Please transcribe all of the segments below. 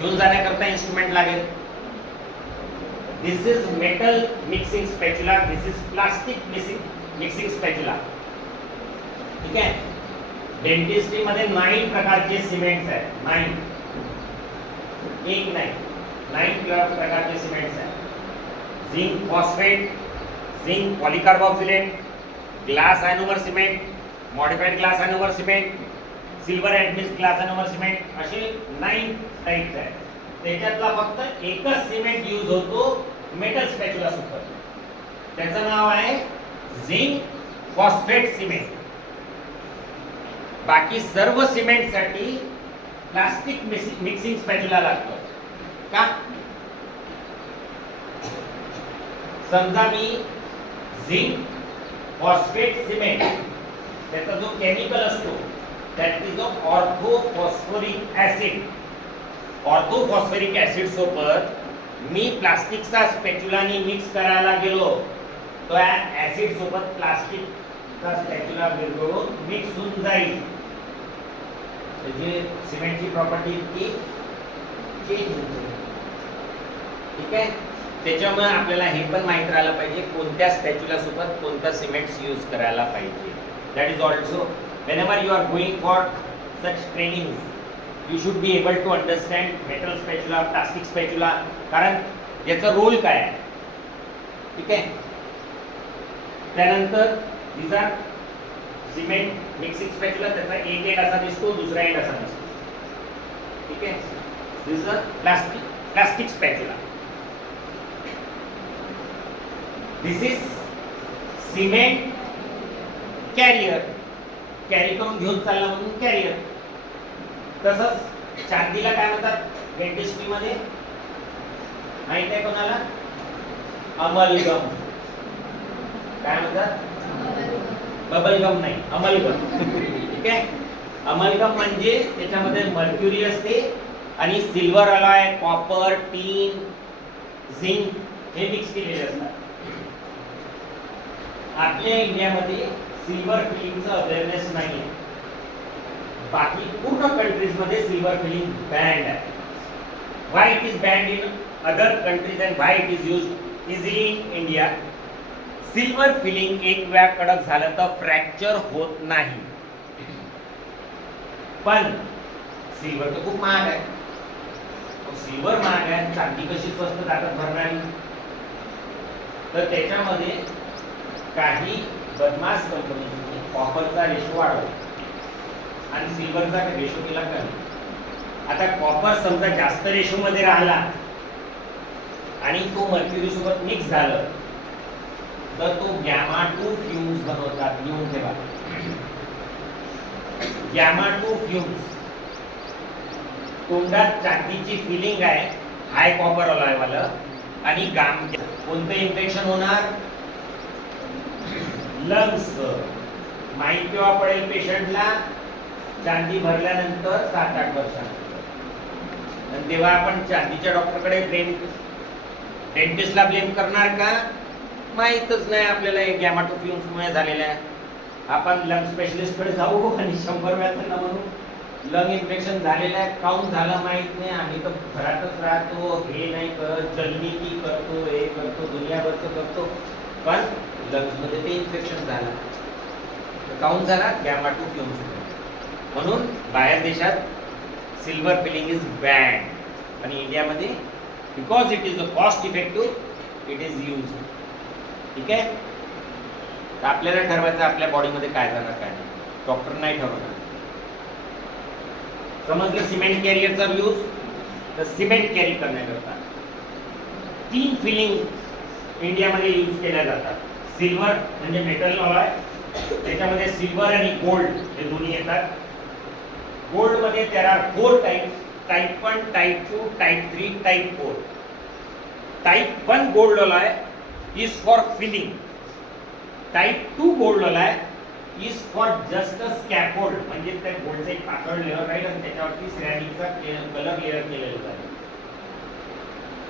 घेऊन जाण्याकरता इन्स्ट्रुमेंट लागेल. This is metal mixing spatula, this is plastic mixing spatula. ठीक आहे. डेंटिस्ट्री मध्ये 9 प्रकारचे सिमेंट्स आहेत. 9 प्रकारचे सिमेंट्स आहेत. Zinc phosphate, zinc polycarboxylate, glass ionomer cement, modified glass ionomer cement, silver admix glass ionomer cement, असे 9 टाइप्स आहेत. त्याच्यातला फक्त एकच सिमेंट यूज होतो मेटल स्पॅच्युला सुपर. त्याचं नाव आहे झिंक फॉस्फेट सिमेंट. बाकी सर्व सिमेंट साठी प्लास्टिक मिक्सिंग स्पॅच्युला लागतो. का? समजा मी झिंक फॉस्फेट सिमेंट, त्याचा जो केमिकल असतो that is orthophosphoric acid. Orthophosphoric acid सोबत मी प्लास्टिकचा स्पॅच्युलानी मिक्स करायला गेलो तो या ऍसिड सोबत प्लास्टिकचा स्पॅच्युला विरघळून मिक्स होऊन जाईल. त्याची सिमेंटची प्रॉपर्टी इतकी चेंज होते. ठीक आहे. त्याच्यामुळे आपल्याला हे पण माहित राहिलं पाहिजे कोणत्या स्पॅच्युला सोबत कोणता सिमेंट्स यूज करायला पाहिजे. That is also whenever you are going for such training you should be able to understand metal spatula, plastic spatula, कारण याचा रोल काय आहे. ठीक आहे. त्यानंतर these are cement mixing spatula, त्याचा एक एंड असा दिसतो, दुसरा एंड असा दिसतो. ठीक आहे. This is a plastic spatula. This is cement carrier, carry करून घेऊन चालला म्हणून कॅरियर. तसंच चांदीला काय म्हणतात डेंटिस्ट्री मध्ये माहित आहे कोणाला? अमलगम. काय म्हणतात? बबलगम नाही, अमलगम. ठीक आहे. अमलगम म्हणजे त्याच्यामध्ये मर्क्युरी असते आणि सिल्वर अलॉय, कॉपर, टीन, झिंक हे मिक्स केलेले असतात. आपल्या इंडियामध्ये सिल्वर फिलिंगचं अवेअरनेस नाही आहे. बाकी पूर्ण कंट्रीज मध्ये सिल्वर फिलिंग बॅन्ड आहे. Why it is banned in other countries and why it is used easily in India? Silver filling एक वेळा कडक झालं तर फ्रॅक्चर होत नाही. पण सिल्वर तर खूप महाग आहे. सिल्वर महाग आहे, चांदी कशी स्वस्त जातात भरणारी? तर त्याच्यामध्ये काही बदमाश कंपनीने कॉपरचा रेशो वाढवला आणि सिल्वरचा रेशो केला कमी. आता कॉपर समजा जास्त रेशो मध्ये राहिला आणि तो मर्क्युरी सोबत मिक्स झालं तर तो गॅमा 2 फ्यूम्स बनवतात. लिहून ठेवा, गॅमा 2 फ्यूम्स. तोंडात चांदीची फिलिंग आहे हाय कॉपर अलॉय वाला आणि कोणतं इन्फेक्शन होणार? लंग्स. माहिती केव्हा पडेल पेशंटला? चांदी भरल्यानंतर 7-8 वर्षानंतर. आणि तेव्हा आपण चांदीच्या डॉक्टरकडे डेंटिस्टला ब्लेम करणार का? माहीतच नाही आपल्याला हे गॅमा 2 फ्यूम्स मुळे झालेलं आहे. आपण लंग स्पेशलिस्ट कडे जाऊ आणि 100 वेळा त्यांना म्हणू लंग इन्फेक्शन झालेलं आहे, काऊन झालं माहित नाही, आम्ही तर घरातच राहतो, हे नाही करत, जलमिकी करतो, हे करतो, दुनियाभरचं करतो, पण लंग्स मध्ये ते इन्फेक्शन झालं. काऊन झाला? Gamma 2 fumes. म्हणून बाहेर देशात सिल्वर फिलिंग इज बॅन्ड आणि इंडियामध्ये because it is a cost effective it is use. ठीक आहे. तर आपल्याला ठरवायचं आपल्या बॉडीमध्ये काय जाणार काय नाही, डॉक्टर नाही ठरवणार. समजलं सिमेंट कॅरियरचा यूज? तर सिमेंट कॅरी करण्याकरता 3 फिलिंग इंडियामध्ये यूज केल्या जातात. सिल्वर म्हणजे मेटल अलॉय, त्याच्यामध्ये सिल्वर आणि गोल्ड हे दोन्ही येतात. गोल्ड मध्ये there are 4 types, type 1, type 2, type 3, type 4. Type 1 gold alloy is for filling. Type 2 gold alloy is for just a scaffold, म्हणजे त्या गोल्डचा एक पातळ लेअर राहील आणि त्याच्यावरती सिरॅमिकचा कलर लेअर केलेला जाईल.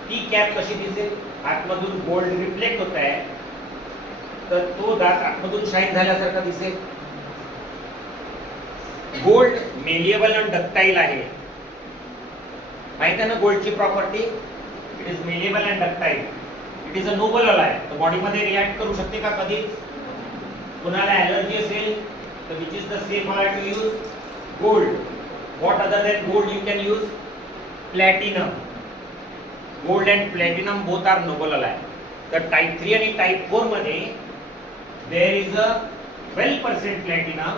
ती कॅप कशी दिसेल? आतमधून गोल्ड रिफ्लेक्ट होत आहे तर तो दात आतमधून शाईन झाल्यासारखा दिसेल. गोल्ड मेलिएबल आणि डक्टाइल आहे. माहिती आहे ना गोल्डची property, it is malleable and ductile, it is a noble alloy. तर बॉडीमध्ये रिॲक्ट करू शकते का कधीच? कुणाला ॲलर्जी असेल तर which is the safe alloy to use? Gold. What other than gold you can use? Platinum. Gold and platinum both are noble alloy. तर टाईप 3 आणि टाईप 4 मध्ये देयर इज अ 12% प्लॅटिनम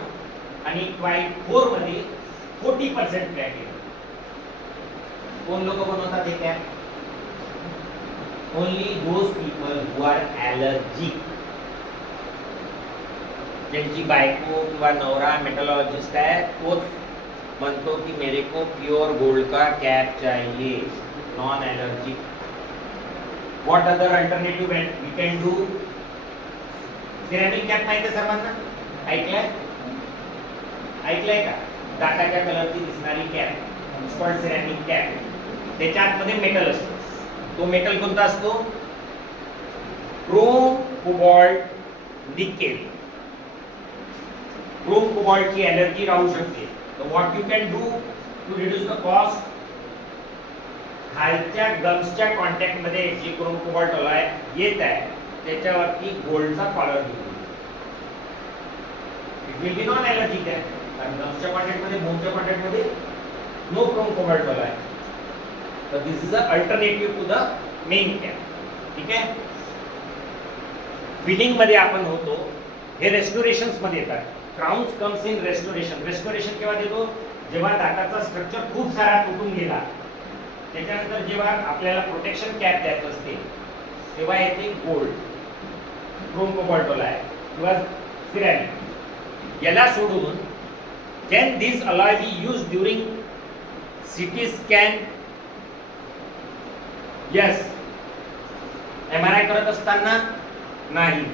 आणि टाईप 4 मध्ये 40% platinum. कोण लोक बनवतात हे cap? Only those people who are allergic. ज्यांची बायको किंवा नवरा मेटलॉजिस्ट आहे तोच म्हणतो की मेरे को प्योर गोल्ड का कैप चाहिए, non allergy. What other alternative we can do? Ceramic cap माहिती आहे सर्वांना? ऐकलंय का? दाटाच्या कलरची दिसणारी कॅप, कॉल्ड सिरॅमिक कॅप. त्याच्या आतमध्ये मेटल असतो. तो मेटल कोणता असतो? Chrome, cobalt, nickel. क्रोम कोबाल्टची एलर्जी राहू शकते. तर what you can do to reduce the cost? खालच्या गम्सच्या कॉन्टॅक्ट मध्ये जे क्रोम कोबाल्ट अलाय येत आहे त्याच्यावरती गोल्डचा कॉलर घेऊ. It will be non allergic आहे, कारण गम्सच्या कॉन्टॅक्ट मध्ये, बोनच्या कॉन्टॅक्ट मध्ये नो क्रोम कोबाल्ट अलाय. तर this is a alternative to the main cap. ठीक आहे. फिलिंग मध्ये आपण होतो, हे रेस्टोरेशन्स मध्ये येतात. Crowns comes in restoration. Restoration केव्हा देतो? जेव्हा दाताचा स्ट्रक्चर खूप सारा तुटून गेला, त्याच्यानंतर जेव्हा आपल्याला प्रोटेक्शन कॅप द्यायचं असते तेव्हा येते गोल्ड, क्रोम कोबाल्ट अलाय किंवा सिरॅमिक. याला सोडून can this alloy be use during CT scan? Yes. MRI करत असताना नाही.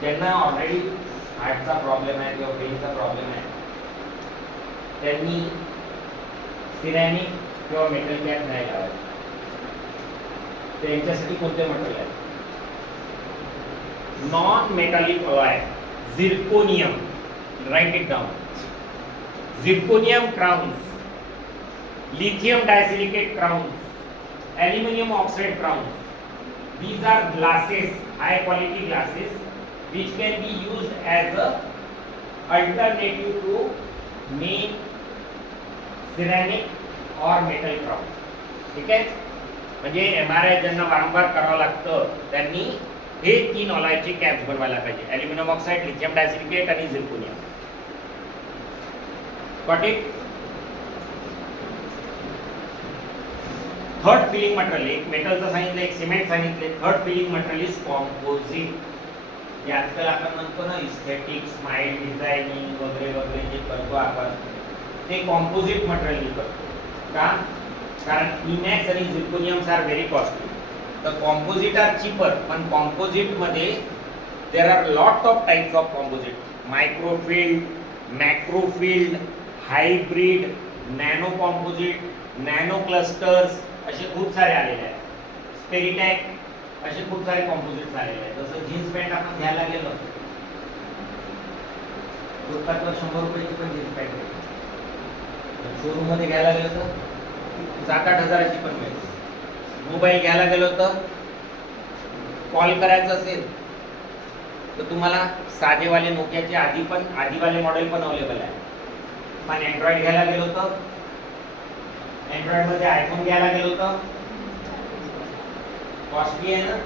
ज्यांना ऑलरेडी हार्टचा प्रॉब्लेम आहे किंवा ब्रेनचा प्रॉब्लेम आहे त्यांनी सिरॅमिक किंवा मेटल कॅप नाही लावायचे. त्यांच्यासाठी कोणते मटेरियल आहे? Non metallic alloy, zirconium. Write it down. Zirconium crowns, lithium disilicate crowns, aluminum oxide crowns. These are glasses, high quality glasses, which can be used as a alternative to main ceramic or metal crown. ठीक आहे. म्हणजे MRI ज्यांना वारंवार करावं लागतं त्यांनी हे 3 अलायचे caps बनवायला पाहिजे: ॲल्युमिनियम ऑक्साईड, लिथियम डायसिलिकेट आणि zirconium. Got it? Third filling material, एक मेटलचं सांगितलं, एक सिमेंट सांगितले. Third filling material is composite. हे आजकाल आपण म्हणतो ना इस्थेटिक, स्माइल, डिझायनिंग वगैरे वगैरे जे करतो आपण ते कॉम्पोजिट मटेरियल करतो. का? कारण इमॅक्स आणि झिर्कोनियम्स आर व्हेरी कॉस्टली. तर कॉम्पोजिट आर चिपर, पण कॉम्पोजिट मध्ये there are lot of types of composite. Microfilled, macrofilled, hybrid, nano composite, nano clusters असे खूप सारे आलेले आहेत. स्पेरिटॅक असे खूप सारे कॉम्पोजिट्स आलेले आहेत. जसं जीन्स पॅन्ट आपण घ्यायला गेलो फुटपाथवर 100 रुपयाची पण जीन्स पॅन्ट मिळते. शोरूम मध्ये घ्यायला गेलो तर 7-8 हजाराची पण मिळते. मोबाईल घ्यायला गेलो तर कॉल करायचा असेल तर तुम्हाला साधेवाले नोकियाचे आधीवाले मॉडेल पण अवेलेबल आहे. पण अँड्रॉइड घ्यायला गेलो तर अँड्रॉइड मध्ये आयफोन घ्यायला गेलो तर कॉस्टली आहे ना.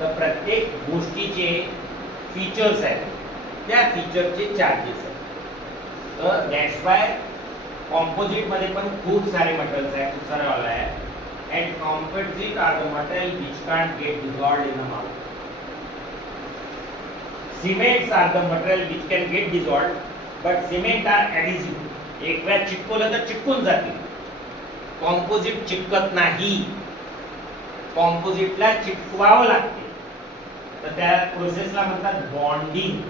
तर प्रत्येक गोष्टीचे फीचर्स आहेत, त्या फीचरचे चार्जेस आहेत. तर दॅट्स वाय कॉम्पोजिट मध्ये पण खूप सारे मटेरियल्स आहेत, खूप सारे वाला आहे. And composite are the material which can't get dissolved in the mouth. Cements are the material which can get dissolved, but cement are adhesive. एक वेळा चिटकवलं तर चिटकून जाते. कॉम्पोजिट चिटकत नाही. कॉम्पोजिटला चिटकवावं लागते. तर त्या प्रोसेसला म्हणतात बॉन्डिंग.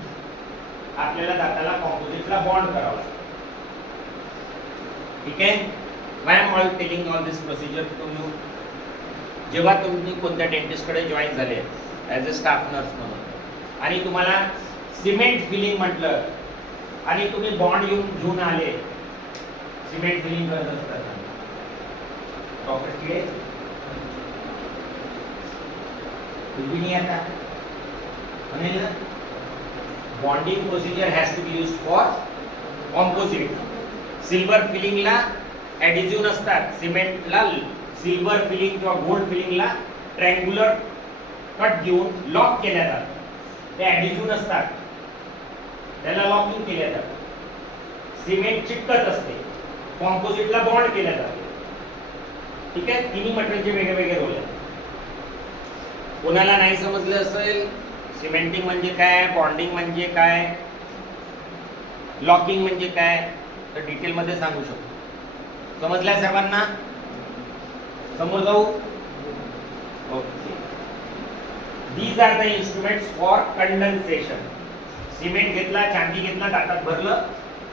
आपल्याला दाताला कॉम्पोजिटला बॉन्ड करावं लागतं. ठीक आहे. Why am all telling all this procedure to you? जेव्हा तुम्ही कोणत्या डेंटिस्टकडे जॉईन झाले ॲज अ स्टाफ नर्स म्हणून आणि तुम्हाला सिमेंट फिलिंग म्हटलं आणि तुम्ही बॉन्ड घेऊन आले सिमेंट फिलिंग करत असताना, प्रॉपर्टी है कुछ भी नहीं आता बनेल ना. Bonding procedure has to be used for composite. Silver फिलिंगला ॲडिझिव्ह नसतात. सिमेंटला सिल्वर फिलिंग किंवा गोल्ड फिलिंगला ट्रायंग्युलर कट घेऊन लॉक केल्या जातात. ते ॲडिझिव्ह नसतात, त्याला लॉकिंग केल्या जातं. सिमेंट चिटकत असते, कॉम्पोजिटला बॉन्ड केल्या जाते. ठीक आहे. तिन्ही मटेरियलचे वेगळे वेगळे रोल आहेत. कोणाला नाही समजलं असेल सिमेंटिंग म्हणजे काय, बॉन्डिंग म्हणजे काय, लॉकिंग म्हणजे काय, तर डिटेल मध्ये सांगू शकतो. समजलंय सर्वांना? समोर जाऊ. Okay. These are the instruments for condensation. Cement घेतला, चांदी घेतला, दातात भरलं,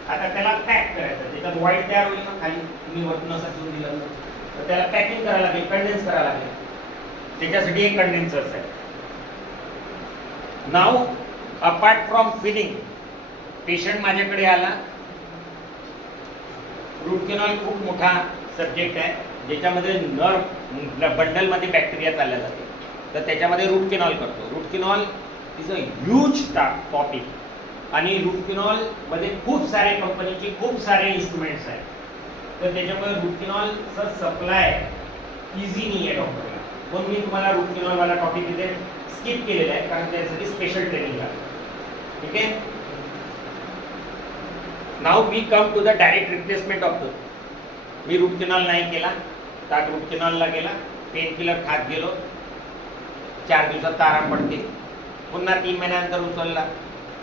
आता त्याला पॅक करायचं. त्याच्यात व्हाईट तयार होईल ना खाली, तुम्ही वरतून असं ठेवून दिलं तर त्याला पॅकिंग करायला लागेल, कंडेन्स करायला लागेल. त्याच्यासाठी एक कंडेन्सर्स आहे. Now apart from filling, patient माझ्याकडे आला. रूट कॅनॉल खूप मोठा सब्जेक्ट आहे, ज्याच्यामध्ये नर्व बंडल मध्ये बॅक्टेरिया चालला जाते, तर त्याच्यामध्ये रूट कॅनॉल करतो. Root canal is a huge topic आणि रूट कॅनॉल मध्ये खूप सारे कंपनीचे खूप सारे इन्स्ट्रुमेंट्स आहेत. तर त्याच्यामुळे रूट कॅनॉलचा सप्लाय इझी नाही आहे डॉक्टरला. पण मी तुम्हाला रूट कॅनॉल वाला टॉपिक इथे स्किप केलेला आहे, कारण त्यासाठी स्पेशल ट्रेनिंग आहे. ठीक आहे. Now we come to the direct replacement of the. मी रूट कॅनॉल नाही केला, तर रूट कॅनॉलला गेला, पेन किलर खात गेलो, 4 दिवसात आराम पडते. पुन्हा 3 महिन्यानंतर उचलला,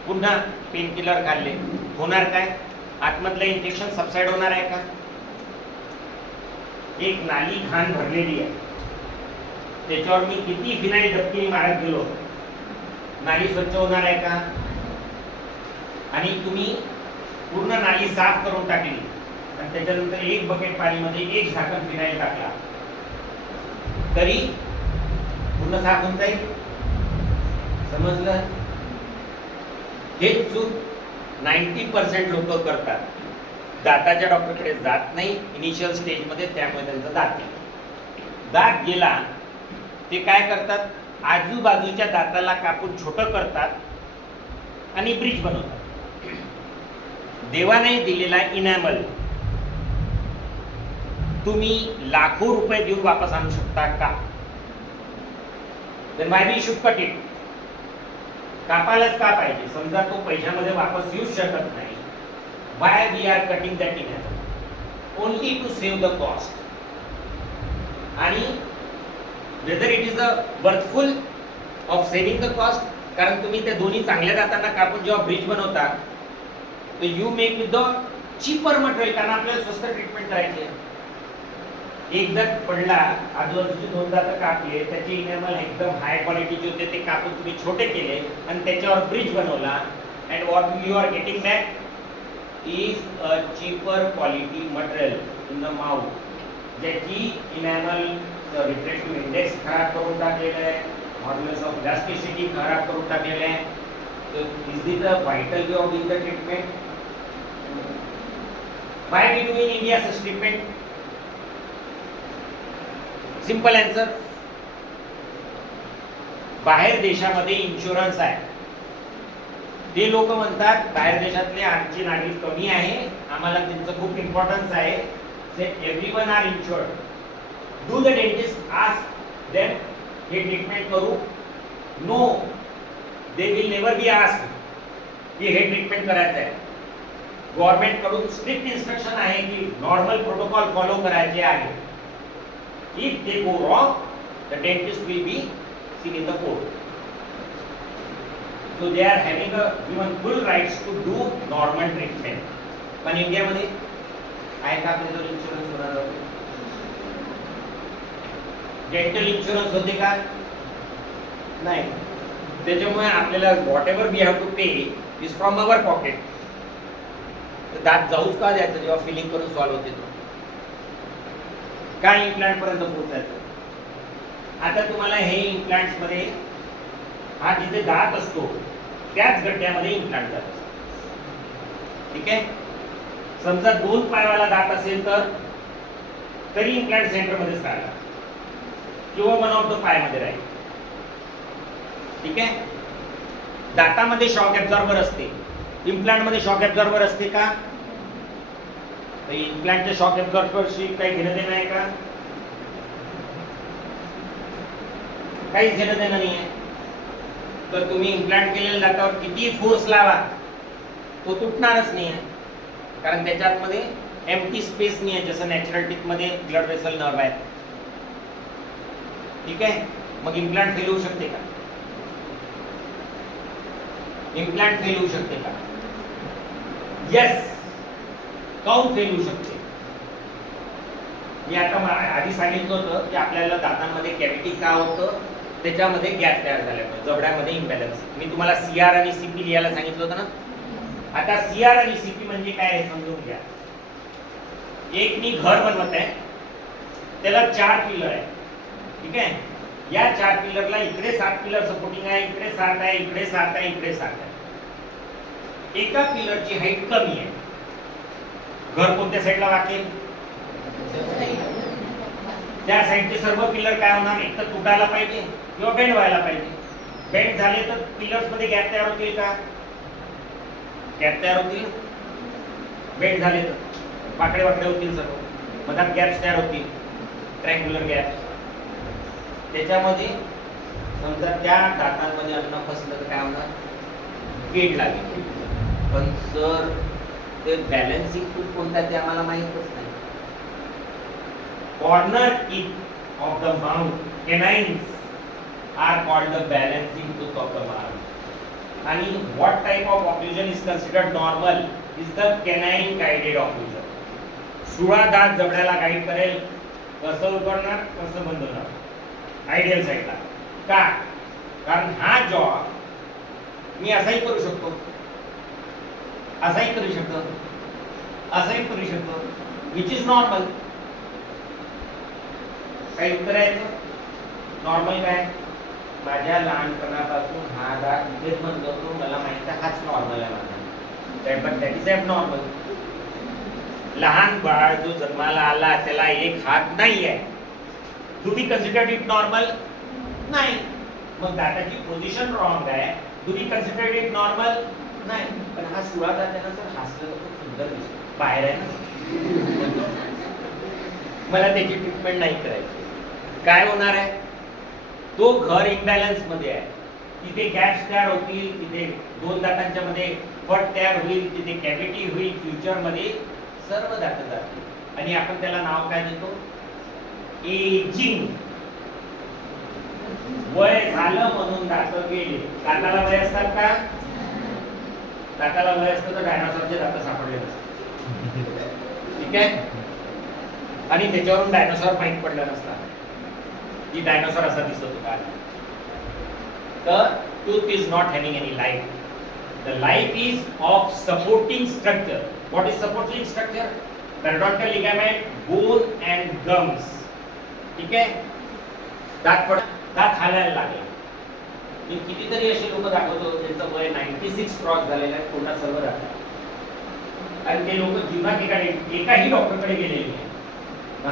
पुन्हा पेन किलर खाल्ले, होणार काय? आतमधलं इन्फेक्शन सबसाइड होणार आहे का? एक नाली घाण भरलेली आहे, त्याच्यावर मी किती फिनाईल डबकी मारत गेलो, नाली स्वच्छ होणार आहे का? आणि तुम्ही पूर्ण नाली साफ करून टाकली आणि त्याच्यानंतर 1 बकेट पाणीमध्ये 1 झाकण फिनाईल टाकला तरी पूर्ण साफ होऊन जाईल. समजलं? हे चूक 90% लोक करतात. दाताच्या डॉक्टरकडे जात नाही इनिशियल स्टेजमध्ये, त्यामुळे त्यांचा दात गेला. दात गेला ते काय करतात, आजूबाजूच्या दाताला कापून छोटं करतात आणि ब्रिज बनवतात. देवाने दिलेला इनॅमल तुम्ही लाखो रुपये देऊन वापस आणू शकता का? तर why we should cut it. कापायलाच का पाहिजे? समजा तो पैशामध्ये वापस येऊच शकत नाही. Why we are cutting that enamel? Only to save the cost. आणि whether it is a worthful of saving the cost, कारण तुम्ही त्या दोन्ही चांगल्या दातांना कापून जेव्हा ब्रिज बनवता तर you make with the cheaper material, कारण आपल्याला स्वस्त ट्रीटमेंट करायची आहे. एक दात पडला, आजूबाजूचे 2 दात कापले, त्याचे इनॅमल एकदम हाय क्वालिटीचे होते, ते कापून तुम्ही छोटे केले आणि त्याच्यावर ब्रिज बनवला. And what you are getting back is a cheaper quality material in the mouth, ज्याची इनॅमल रिफ्रॅक्टिव्ह इंडेक्स खराब करून टाकलेलं आहे, मॉड्युलस ऑफ इलास्टिसिटी खराब करून टाकलेलं आहे. तर is this the vital way of doing the treatment? Why we do in India such treatment? Simple answer. बाहेर देशामध्ये इन्शुरन्स आहे. ते लोक म्हणतात बाहेर देशातले आमचे नागरिक कमी आहे, आम्हाला त्यांचं खूप इम्पॉर्टन्स आहे. Say everyone are insured. Do the dentist ask them हे ट्रीटमेंट करू? No, they will never be ask की हे ट्रीटमेंट करायचं आहे. गव्हर्नमेंट कडून स्ट्रिक्ट इन्स्ट्रक्शन आहे की नॉर्मल प्रोटोकॉल फॉलो करायचे आहे. If they go wrong, the dentist will be seen in the court. So they are having a given full rights to do normal treatment. पण इंडियामध्ये आहे का आपल्याजवळ इन्शुरन्स होणार? डेंटल इन्शुरन्स होते का? नाही. त्याच्यामुळे आपल्याला whatever we have to pay is from our pocket. दात जाऊच का द्यायचं जेव्हा फिलिंग करून सॉल्व्ह होते तो? काय इम्प्लांट पर्यंत पोहोचायचं? आता तुम्हाला हे इम्प्लांट्स मध्ये हा जिथे दात असतो त्याच गड्ड्यामध्ये इम्प्लांट जात असतो. ठीक आहे. समजा 2 पायवाला दात असेल तर तरी इम्प्लांट सेंटरमध्येच राहिला किंवा वन ऑफ द पायमध्ये राहील. ठीक आहे. दातामध्ये शॉक ऍब्झॉर्बर असते, इम्प्लांट मध्ये शॉक ऍब्झॉर्बर असते का? तर इम्प्लांटच्या शॉक ऍब्झॉर्बरशी काही घेणं देणं आहे का? काहीच घेणं देणं नाही आहे. तर तुम्ही इम्प्लांट केलेल्या दातावर किती फोर्स लावा तो तुटणारच नाही आहे, कारण त्याच्या आतमध्ये एम्प्टी स्पेस नाही आहे, जसं नॅचरल टीथ मध्ये ब्लड वेसल नर्व आहे. ठीक आहे. मग इम्प्लांट फेल होऊ शकते का? इम्प्लांट फेल होऊ शकते का? येस. काऊन फेल होऊ शकते? मी आता आधी सांगितलं होतं की आपल्याला दातांमध्ये कॅव्हिटी का होतं, त्याच्यामध्ये गॅप तयार झाल्यामुळे, जबड्यामध्ये इम्बॅलन्स. मी तुम्हाला सीआर आणि सीपी लिहायला सांगितलं होतं ना. आता सीआर आणि सीपी म्हणजे काय हे समजून घ्या. एक मी घर बनवत आहे, त्याला 4 पिलर आहे. ठीक आहे. या 4 पिलरला इकडे 7 पिलर सपोर्टिंग आहे, इकडे 7 आहे, इकडे 7 आहे, इकडे 7 आहे. एका पिलरची हाईट कमी आहे. घर कोणत्या साईडला वाकेल? त्या साईडचे सर्व पिलर काय होणार? एक तर तुटायला पाहिजे किंवा बेंड व्हायला पाहिजे. बेंड झाले तर पिलर्स मध्ये गॅप तयार होतील का? गॅप तयार होतील. बेंड झाले तर वाकडे वाकडे होतील, सर्व मधात गॅप्स तयार होतील, ट्रायंग्युलर गॅप. त्याच्यामध्ये समजा त्या दातांमध्ये अन्न फसलं तर काय होणार? कीड लागेल. पण सर ते बॅलन्सिंग टूथ कोणता ते आम्हाला माहीतच नाही. Corner teeth of the mouth, canines are called the balancing tooth of the mouth. आणि what type of occlusion is considered normal is the canine guided occlusion. सुळा दात जबड्याला गाईड करेल, कसं उघडणार कसं बंद होणार, आयडियल साईडला. का? कारण हा जॉ मी असाही करू शकतो, असाही करू शकतो, असाही करू शकतो, विच इज नॉर्मल. काही उत्तर आहे? नॉर्मल काय? माझ्या लहानपणापासून हा दात इथेच बंद होतो, मला माहिती आहे हाच नॉर्मल आहे माझा. But that is abnormal. लहान बाळ जो जन्माला आला त्याला एक हात नाही आहे, do we consider it normal? नाही. मग दाताची पोझिशन रॉंग आहे, do we consider it normal? नाही. पण हा सुळा दात आहे ना सर, हसलं तर खूप सुंदर दिसतो, बाहेर आहे ना, मला त्याची ट्रीटमेंट नाही करायची. काय होणार आहे? तो घर इम्बॅलन्स मध्ये आहे, तिथे गॅप्स तयार होतील, तिथे 2 दातांच्या मध्ये फट तयार होईल, तिथे कॅव्हिटी होईल, फ्युचर मध्ये सर्व दात जातील. आणि आपण त्याला नाव काय देतो? एजिंग. वय झालं म्हणून दात गेले. दाताला वय असतात का? दाताला वय असतं तर डायनासॉरचे दात सापडले नसतात. ठीक आहे. आणि त्याच्यावरून डायनासॉर माहीत पडलं नसतं की डायनासॉर असा दिसत होता. तर tooth is not having any life. The life is of supporting structure. What is supporting structure? Periodontal ligament, bone and gums. ठीक आहे. दात हालायला लागले. मी कितीतरी असे लोक दाखवतो त्यांचं वय 96 क्रॉस झालेलं आहे, कोणता सर्व दाखवतो, आणि ते लोक जीवनात एकाही डॉक्टरकडे गेलेले नाही.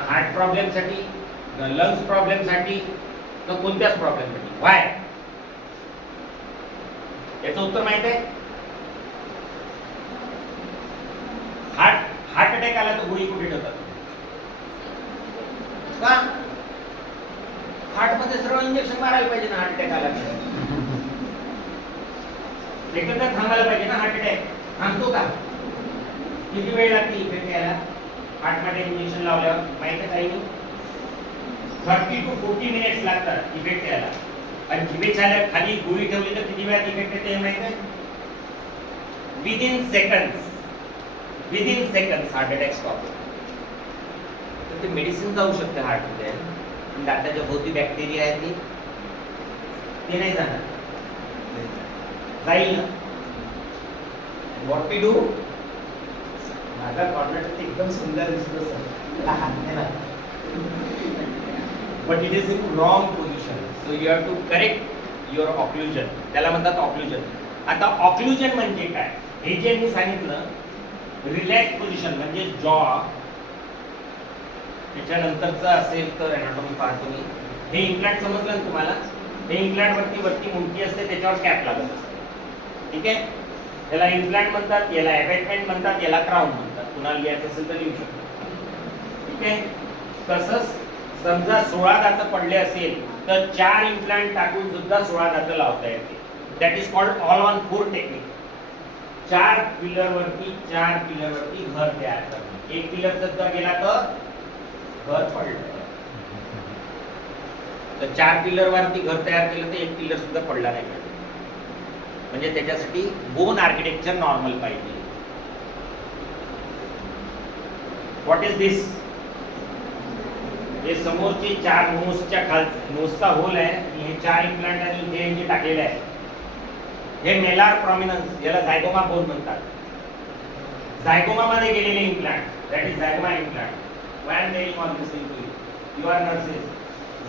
हार्ट प्रॉब्लेम साठी, लंग्स प्रॉब्लेम साठी, तर कोणत्याच प्रॉब्लेम साठी. व्हाय? याचं उत्तर माहित आहे? हार्ट अटॅक आला तर गोळी कुठे ठेवतात? का? हार्ट मध्ये सरळ इंजेक्शन मारायला पाहिजे ना. हार्ट अटॅक आला तर सेकंदात थांबायला पाहिजे ना. हार्ट अटॅक थांबतो का? किती वेळ लागते इफेक्ट यायला? हार्ट मध्ये इंजेक्शन लावल्यावर माहिती आहे काही? 30 to 40 मिनिट्स लागतात इफेक्ट यायला. आणि जिभेच्या खाली गोळी ठेवली तर किती वेळात इफेक्ट येते माहिती आहे? Within seconds heart attack stop. तर ते मेडिसिन जाऊ शकते हार्ट मध्ये, दाताच्या भोवती बॅक्टेरिया आहे ते नाही जाणार, जाईल ना. What we do? माझा कॉर्नर एकदम सुंदर दिसतो sir, but it is in wrong position. So you have to correct your occlusion. त्याला म्हणतात ऑक्लुजन. आता ऑक्लुजन म्हणजे काय? हे जे मी सांगितलं, रिलॅक्स पोझिशन म्हणजे जॉ त्याच्यानंतरचं असेल तर एनाटॉमी पाहतो मी. हे इम्प्लांट समजलं ना तुम्हाला? हे इम्प्लांट वरती मुंडकी असते, त्याच्यावर कॅप लागत असते. ठीक आहे, याला इम्प्लांट म्हणतात, याला अबॅटमेंट म्हणतात, याला क्राउन म्हणतात. कुणाला लिहायचं असेल तर लिहू शकतो. ठीक आहे, तसंच समजा 16 दात पडले असेल तर 4 इम्प्लांट टाकून सुद्धा 16 दात लावता येते. That is called all on 4 technique. 4 pillar वरती घर तयार करणे. एक पिलर जर गेला तर घर पडलं. तर 4 पिलर वरती घर तयार केलं तर एक पिलर सुद्धा पडला नाही पाहिजे. म्हणजे त्याच्यासाठी बोन आर्किटेक्चर नॉर्मल पाहिजे. व्हॉट इज दिस? हे समोरचे 4 नोजच्या नोजचा होल आहे आणि हे 4 इम्प्लांट आणि जे टाकलेले आहे हे मेलार प्रॉमिनन्स, याला झायगोमा बोन म्हणतात. झायगोमा मध्ये गेलेले implant, that is zygoma implant. Why am telling all this thing to you? You are nurses.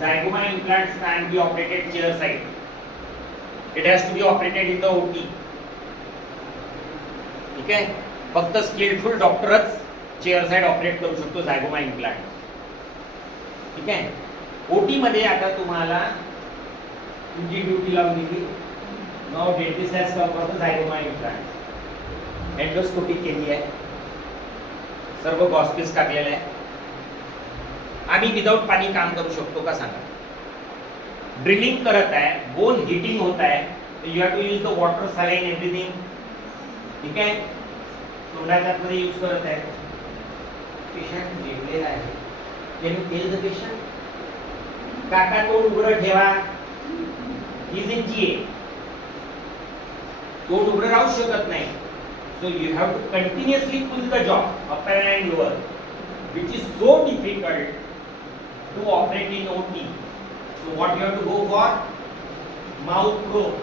Zygoma implants can be operated chair side. It has to be operated in the OT. ठीक आहे, फक्त skilful डॉक्टरच chair side operate करू शकतो झायगोमा implant. ठीक आहे, ओटी मध्ये आता तुम्हाला तुमची ड्युटी लावून दिली. Now dentist has come for the zygoma implant. Endoscopy केली आहे, सर्व गॉस्पिस टाकलेले आहे. आम्ही विदाउट पाणी काम करू शकतो का सांगा? ड्रिलिंग करत आहे, बोन हिटिंग होत आहे, you have to use the water, saline, everything. ठीक आहे, तोंडाच्या मध्ये यूज करत आहे. पेशंट जेवलेला आहे, can you tell the patient काका तोंड उघडं ठेवा. इज इन जीए, तोंड उघडं राहू शकत नाही. So you have to continuously pull the jaw upper and lower, which is so difficult to operate in OT. So what you have to go for? Mouth probe.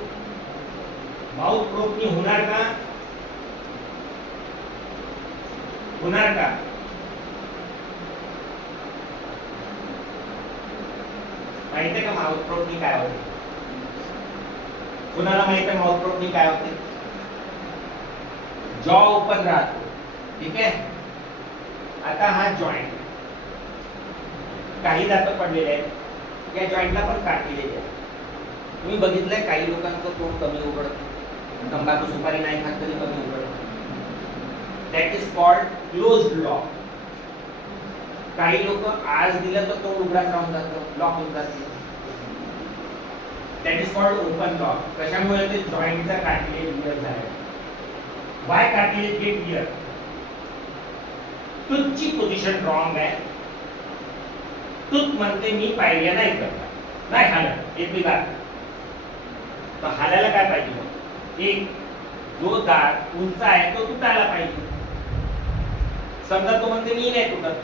Mouth probe ni होणार का? होणार का? माहिती आहे का mouth probe नि काय होते? कुणाला माहिती आहे माउथ प्रोब नि काय होते? जॉ ओपन राहतो. ठीक आहे, आता हा जॉइंट, काही दात पडलेले आहेत, या जॉइंटला पण काटलेले आहे. तुम्ही बघितलंय काही लोकांचं तोंड कमी उघडतं, तंबाखू सुपारी नाही खात तरी कमी उघडतं. That is called closed lock. काही लोक आज दिलं तर तोंड उघडाच राहून जातं, लॉक होऊन जाते. That is called open lock. कशामुळे ते जॉइंटचा कार्टिलेज क्लिअर झाला. Why cartilage get clear? टूथची पोझिशन रॉंग आहे. टूथ म्हणते मी पाहिल्या नाही करणार, नाही हालत, एक बी दात. तर हालायला काय पाहिजे मग? एक जो दात उंच आहे तो तुटायला पाहिजे. समजा तो म्हणते मी नाही तुटत,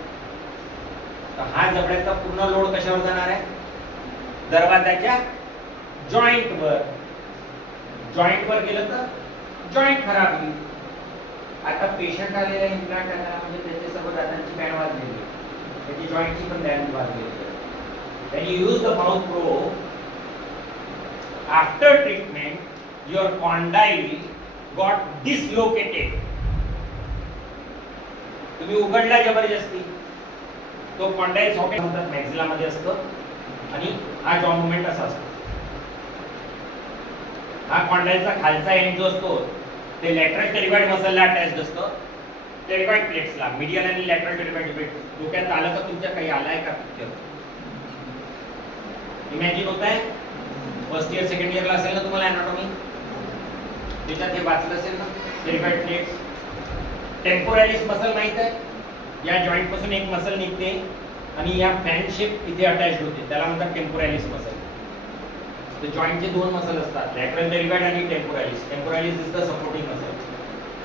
तर हा जबड्याचा पूर्ण लोड कशावर जाणार आहे? दरवाजाच्या जॉइंट वर. जॉइंट वर गेलं तर जॉइंट खराब होईल. आता पेशंट आलेला इम्प्लांट टाकायला म्हणजे त्याच्या सर्व दातांची बँड वाजलेली, त्याची जॉइंटची पण band वाजलेली. When you use the mouth probe, after treatment, your condyle got dislocated. तुम्ही उघडला जबरदस्ती, तो कॉन्डाईल सॉकेट म्हणतात, मॅक्सिला मध्ये असतो आणि हा जॉ मुवमेंट असा असतो. हा कॉन्डाईलचा खालचा एंड जो असतो ते लॅटरल टेरिगॉइड मसलला अटॅच्ड असतं, टेरिगॉइड प्लेट्सला. मीडियल आणि लॅटरल टेरिगॉइड प्लेट. डोक्यात आलं का तुमच्या? काही आलाय का पिक्चर? इमॅजिन होत आहे? फर्स्ट इयर सेकंड इयरला असेल ना तुम्हाला एनाटॉमी, त्याच्यात हे वाचलं असेल ना, टेरिगॉइड प्लेट्स. टेम्पोरॅलिस मसल माहित आहे? या जॉइंट पासून एक मसल निघते आणि या फॅन शेप इथे अटॅच्ड होते, त्याला म्हणतात टेम्पोरॅलिस मसल. तर जॉइंटचे दोन मसल असतात, लॅटरल टेरिगॉइड आणि टेम्पोरॅलिस. टेम्पोरॅलिस इज द सपोर्टिंग मसल.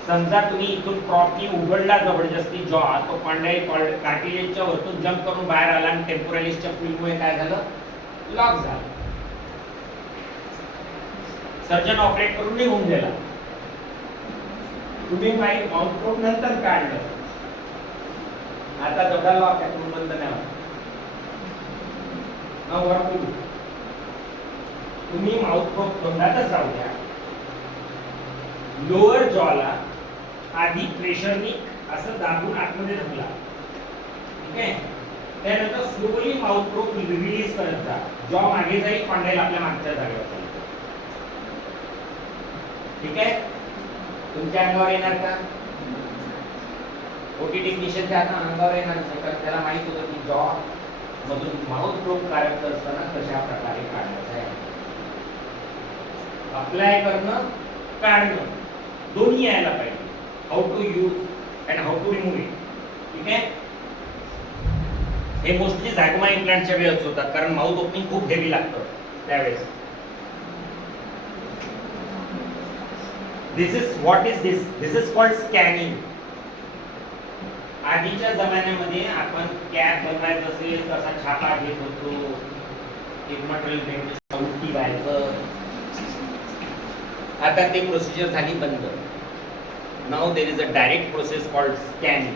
समजा तुम्ही इथून प्रॉपरली उघडला जबरदस्ती जॉ, तो कॉन्डाईल कार्टिलेजच्या वरतून जंप करून बाहेर आला आणि टेम्पोरॅलिसच्या पुलमुळे काय झालं? लॉक झालं. सर्जन ऑपरेट करून निघून गेला. तुम्ही माउथ प्रोब नंतर काढलं, आता जबडा लॉक आहे, तुम्ही बंद नाही होत. Now what to do? तुम्ही माउथ प्रोब तोंडातच राहू द्या. लोअर जॉला आधी प्रेशरनी असं दाबून आतमध्ये ढकला. ठीक आहे, त्यानंतर स्लोली माउथ प्रोब रिलीज करत जा. जॉ मागे जाईल, कॉन्डाईल आपल्या मागच्या जागेवर जाईल. ठीक आहे, तुमच्या अंगावर येणार का? ओटी टेक्निशियनच्या अंगावर येणार नाही, कारण त्याला माहित होतं की जॉ मधून माउथ प्रोब कार्य असताना कशा प्रकारे काढायचं आहे. अप्लाय करणं, काढणं दोन्ही यायला पाहिजे. How to use and how to remove it. ठीक आहे, हे मोस्टली झॅगमा इम्प्लांटच्या वेळेस होतात, कारण माउथ ओपनिंग खूप हेवी लागतं त्यावेळेस. This is what is this? This is called scanning. आधीच्या जमान्यामध्ये आपण कॅप बनवायचं असेल तसा छापा घेत होतो, एक मटेरियल उलटी व्हायचं. आता ते प्रोसिजर झाली बंद. Now there is a direct process called scanning.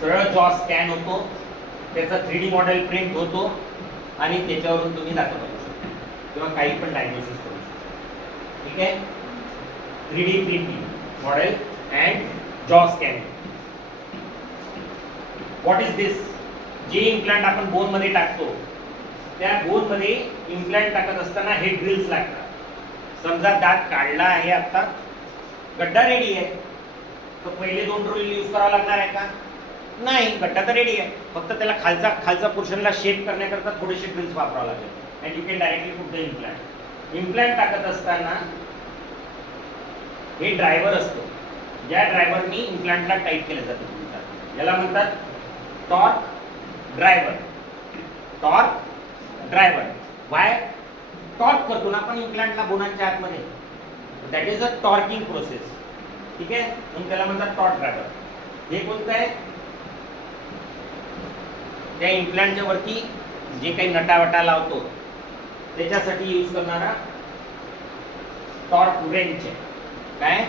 सरळ जॉ स्कॅन होतो, त्याचा 3D मॉडेल प्रिंट होतो आणि त्याच्यावरून तुम्ही दाखल करू शकता किंवा काही पण डायग्नोसिस करू शकता. ठीक आहे, 3D प्रिंटिंग मॉडेल अँड जॉ स्कॅनिंग. व्हॉट इज दिस? जे इम्प्लांट आपण बोन मध्ये टाकतो, त्या बोन मध्ये इम्प्लांट टाकत असताना हे ड्रिल्स लागतात. समजा दात काढला आहे, आता गड्डा रेडी आहे, तर पहिले 2 ड्रिल यूज करावा लागणार आहे का? नाही, गड्डा तर रेडी आहे, फक्त त्याला खालचा पोर्शनला शेप करण्याकरता थोडेसे ड्रिल्स वापरावे लागेल. And you can directly put the implant. Implant टाकत असताना हे ड्रायव्हर असतो, ज्या ड्रायव्हरनी इम्प्लांटला टाईट केलं जातं. याला म्हणतात torque driver. Torque driver. Y? Torque करतो ना आपण इम्प्लांटला बोनांच्या आतमध्ये, that is a torquing process. ठीक आहे, म्हणून त्याला म्हणतात टॉर्क ड्रायव्हर. हे कोणतं आहे? त्या इम्प्लांटच्या वरती जे काही नटावटा लावतो त्याच्यासाठी यूज करणारा टॉर्क ब्रेंच आहे. काय?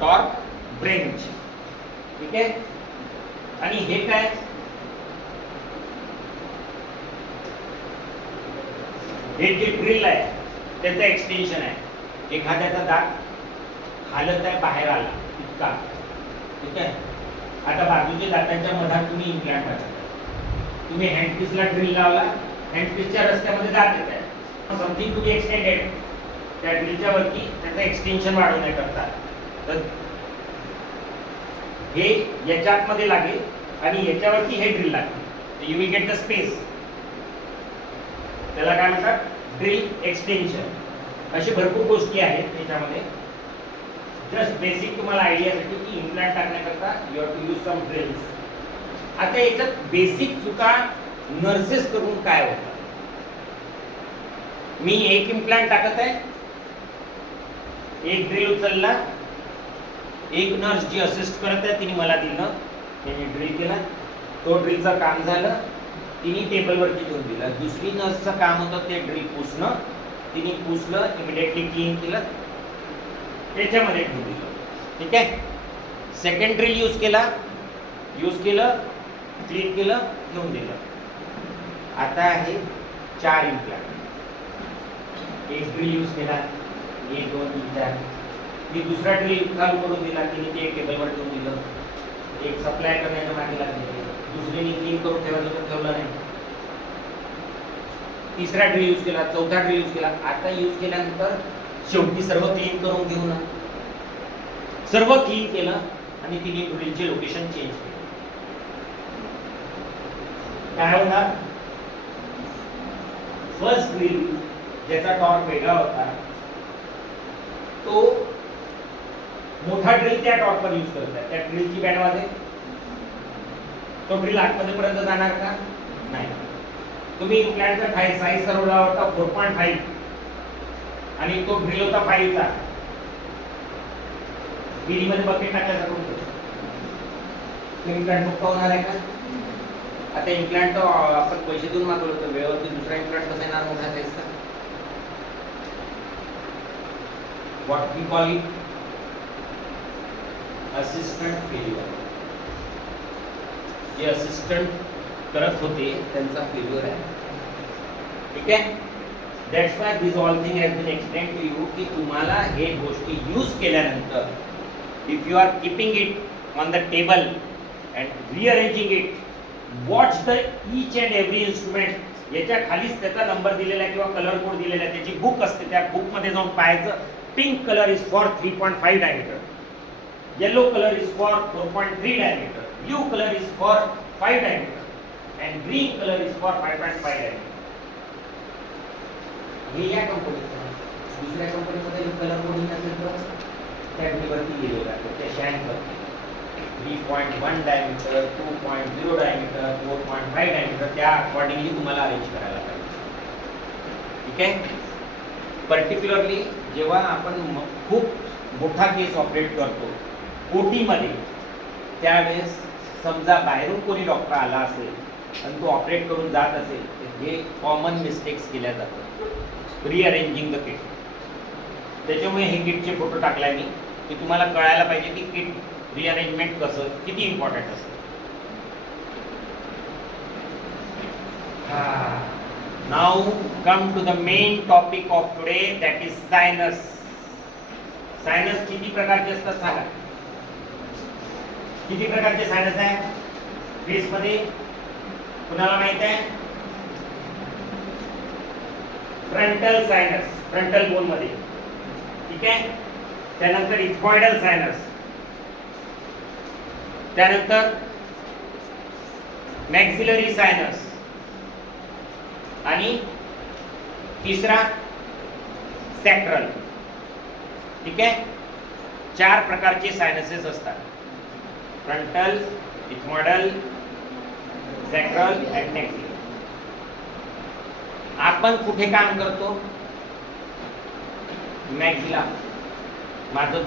Torque bench. ठीक आहे, आणि हे काय? हे जे ड्रिल आहे त्याचं एक्सटेन्शन आहे. एखाद्याचा दात हालत आहे, बाहेर आला इतका. ठीक आहे, आता बाजूच्या दातांच्या मधात तुम्ही इम्प्लांट टाकता, तुम्ही हँडपीसला ड्रिल लावला, हँडपीसच्या रस्त्यामध्ये दात येत आहे, समथिंग टू बी एक्सटेंडेड. त्या ड्रिलच्या वरती त्याचं एक्सटेन्शन वाढवण्याकरता तर हे याच्या आतमध्ये लागेल आणि याच्यावरती हे ड्रिल लागेल. You will get the space. त्याला काय म्हणतात? Drill extension. अशी भरपूर गोष्टी आहेत त्याच्यामध्ये. जस्ट बेसिक तुम्हाला आयडियासाठी की इम्प्लांट टाकण्याकरता you have to use some drills. आता याच्यात बेसिक चुका नर्सेस करून काय होतात? मी एक इम्प्लांट टाकत आहे, एक ड्रिल उचलला, एक नर्स जी असिस्ट करत आहे तिने मला दिलं, तिने ड्रिल केला, तो ड्रिलचं काम झालं, तिने टेबलवरती ठेवून दिलं. दुसरी नर्सचं काम होतं ते ड्रिल पुसणं, तिने पुसलं, इमिडिएटली क्लीन केलं, त्याच्यामध्ये ठेवून दिलं. ठीक आहे, सेकंड ड्रिल यूज केलं, क्लीन केलं, ठेवून दिलं. आता आहे 4 इम्प्लांट. एक ड्रिल यूज केला, 1 2 3 4. मी दुसरा ड्रिल चालू करून दिला, तिने ते टेबलवर ठेवून दिलं. एक सप्लाय करण्याच्या मागे लागले, दुसरीने क्लीन करून ठेवलं नाही. तिसरा ड्रिल यूज केला, चौथा ड्रिल यूज केला. आता यूज केल्यानंतर शेवटी सर्व क्लीन करून घेऊ ना. सर्व क्लीन केलं आणि तिने ड्रिलचे लोकेशन चेंज केलं. काय होणार? फर्स्ट ड्रिल ज्याचा टॉर्क वेगळा होता, तो मोठा ड्रिल त्या टॉर्कवर यूज करतात. त्या ड्रिलची बँड वाजेल, तो ड्रिल आतमध्ये पर्यंत जाणार का? नाही. तुम्ही इम्प्लांटचा साईज सर्वला होता 4.5 आणि तो ड्रिल होता 5 चा. मध्ये बकेट टाकायचा करून इम्प्लांट मुक्त होणार आहे का? आता इम्प्लांट आपण पैसे देऊन मागवलं तर वेळेवरती दुसरा इम्प्लांट कसा येणार मोठा साईजचा? What we call it assistant failure. जे असिस्टंट करत होते त्यांचा फेल्युअर आहे. ठीक आहे, that's why this all thing has been explain to you की तुम्हाला हे गोष्टी यूज केल्यानंतर if you are keeping it on the table and rearranging it watch the each and every instrument. याच्या खालीच त्याचा नंबर दिलेला आहे किंवा कलर कोड दिलेला आहे, त्याची बुक असते, त्या बुक मध्ये जाऊन पाहायचं. Pink colour is for 3.5 diameter, yellow colour is for 4.3 diameter, blue colour is for 5 diameter and green colour is for 5.5 diameter. हे या कंपनीचं. दुसऱ्या कंपनीमध्ये कलर कोडिंग असेल तर त्यावरती लिहिलेलं आहे, त्या शँकवरती 3.1 डायमीटर, 2.0 डायमीटर, 4.5 डायमीटर, त्या अकॉर्डिंगली तुम्हाला अरेंज करायला पाहिजे. ठीक आहे. पर्टिक्युलरली जेव्हा आपण खूप मोठा केस ऑपरेट करतो ओटीमध्ये, त्यावेळेस समजा बाहेरून कोणी डॉक्टर आला असेल आणि तो ऑपरेट करून जात असेल तर हे कॉमन मिस्टेक्स केल्या जातात, रिअरेंजिंग द किट. त्याच्यामुळे हे किटचे फोटो टाकलाय मी की तुम्हाला कळायला पाहिजे की किट रिअरेंजमेंट कसं किती इम्पॉर्टंट असतं. Now come to the main topic of today, that is sinus. Sinus किती प्रकारचे असतात सांगा? किती प्रकारचे सायनस आहे फेस मध्ये? कुणाला माहित आहे? फ्रंटल सायनस, फ्रंटल बोन मध्ये. ठीक आहे. त्यानंतर इथमॉइडल सायनस, त्यानंतर मॅक्सिलरी सायनस आणि तिसरा सॅक्रल. ठीक आहे. 4 प्रकारचे सायनसेस असतात, फ्रंटल, इथमॉइडल, सॅक्रल आणि मॅक्सिलरी. आपण कुठे काम करतो? मॅक्सिला. माझं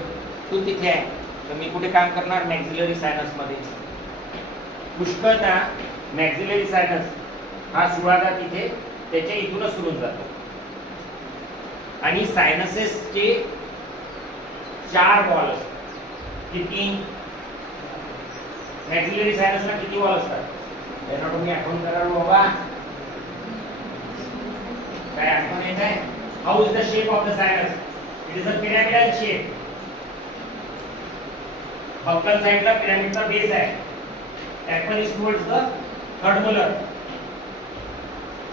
तू तिथे आहे तर मी कुठे काम करणार? मॅक्सिलरी सायनस मध्ये. पुष्कळदा मॅक्सिलरी सायनस हा सुरुवात तिथे त्याच्या इथूनच सुरू जातो. आणि सायनसेसचे 4 वॉल असतात. किती? मॅक्सिलरी सायनसला किती वॉल असतात? त्यांना तुम्ही आठवण करा बाबा. काय आठवण येत आहे? How is the shape of the sinus? It is a pyramidal shape. Buccal साइडला पिरामिडचा बेस आहे. Taper is towards the third molar.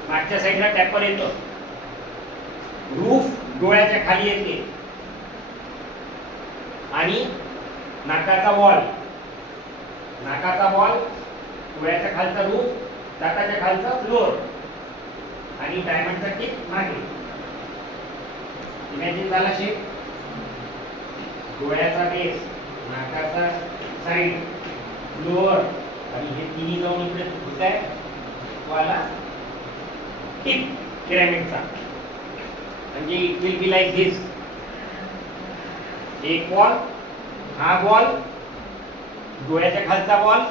मागच्या साइडला टॅपर येतो. रूफ डोळ्याच्या खाली येते आणि नाकाचा वॉल, नाकाचा वॉल, डोळ्याच्या खालचा रूफ, दाताच्या खालचा फ्लोर आणि डायमंडचा टिप मागे. इमॅजिन झाला शेप. डोळ्याचा बेस, नाकाचा साइड, फ्लोर आणि हे तिन्ही जाऊन इकडे होत आहे वाला टिप पिरामिडचा. म्हणजे it will be like this. एक वॉल, हा वॉल, डोळ्याच्या खालचा वॉल,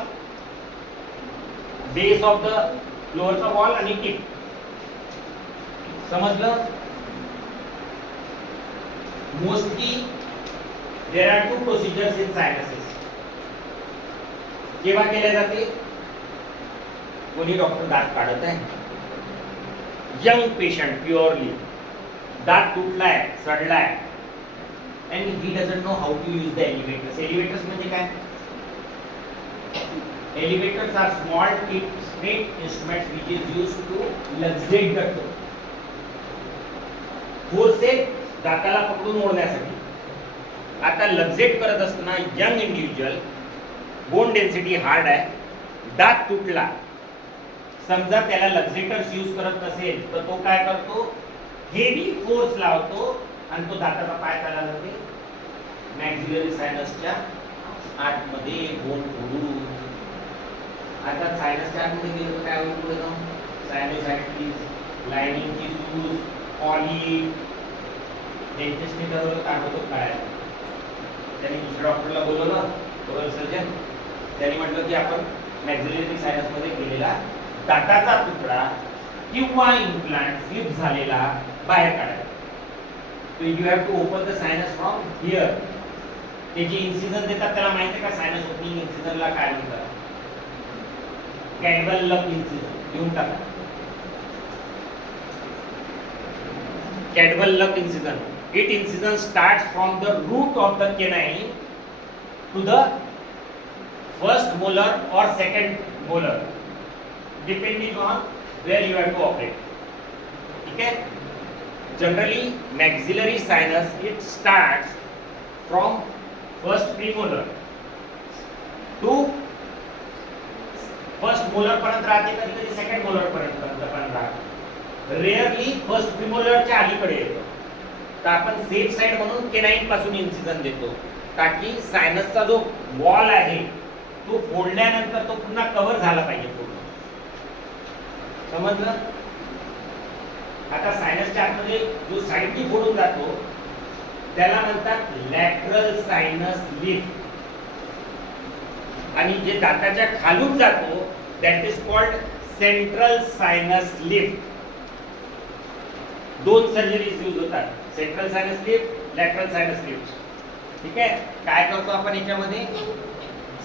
बेस ऑफ द फ्लोअरचा वॉल आणि टिप. समजलं? Mostly there are 2 procedures in sinuses. केव्हा केल्या जाते? कोणी डॉक्टर दात काढत आहे, यंग पेशंट, प्युअरली दात तुटलाय, सडलाय, and he doesn't know how to use the elevators. Elevators म्हणजे काय? Elevators are small tip straight instruments which is used to luxate the tooth. Forceps दाताला पकडून ओढण्यासाठी. आता लक्झेट करत असताना young individual, bone density hard आहे, दात तुटला, समजा त्याला लक्झेटर्स यूज करत नसेल तर तो काय करतो? हेवी फोर्स लावतो आणि तो दाताचा पाय चालला जाते मॅक्सिलरी सायनसच्या आतमध्ये बोन फोडून. आता सायनसच्या आतमध्ये गेलं तर काय होईल? पुढे जाऊन सायनोसायटिस, लायनिंगची सूज, पॉलिप, डेंटिस्टने ठरवलं काय होतं काय. त्यांनी दुसऱ्या डॉक्टरला बोलवलं, ओरल सर्जन. त्यांनी म्हटलं की आपण मॅक्सिलरी सायनसमध्ये गेलेला दाताचा तुकडा किंवा इम्प्लांट स्लिप झालेला बाहेर काढायचा. So you have to open the sinus from here. त्याची इन्सिजन देतात, त्याला माहिती आहे का सायनस ओपनिंग इन्सिजनला काय म्हणतात? कॅडबल लक इन्सिजन. घेऊन टाका कॅडबल लक incision. It incision starts from the root of the canine to the first molar or second molar. Depending on where you have to operate. ठीक है. Generally maxillary sinus it starts from first premolar to first molar पर्यंत राहते, कधी कधी second molar पर्यंत पण राहते. Rarely first प्रीमोलरच्या अलीकडे येतो. तर आपण सेफ साइड म्हणून केनाइन पासून इन्सिजन देतो, ताकी सायनसचा जो वॉल आहे तो फोडल्यानंतर तो पुन्हा कव्हर झाला पाहिजे पूर्ण. समजलं? आता सायनसच्या आतमध्ये जो साइडनी फोडून जातो त्याला म्हणतात लॅटरल सायनस लिफ्ट, आणि जे दाताच्या खालून जातो that is called central sinus lift. दोन सर्जरीज यूज होतात, central sinus lift, lateral sinus lift. ठीक आहे. काय करतो आपण याच्यामध्ये,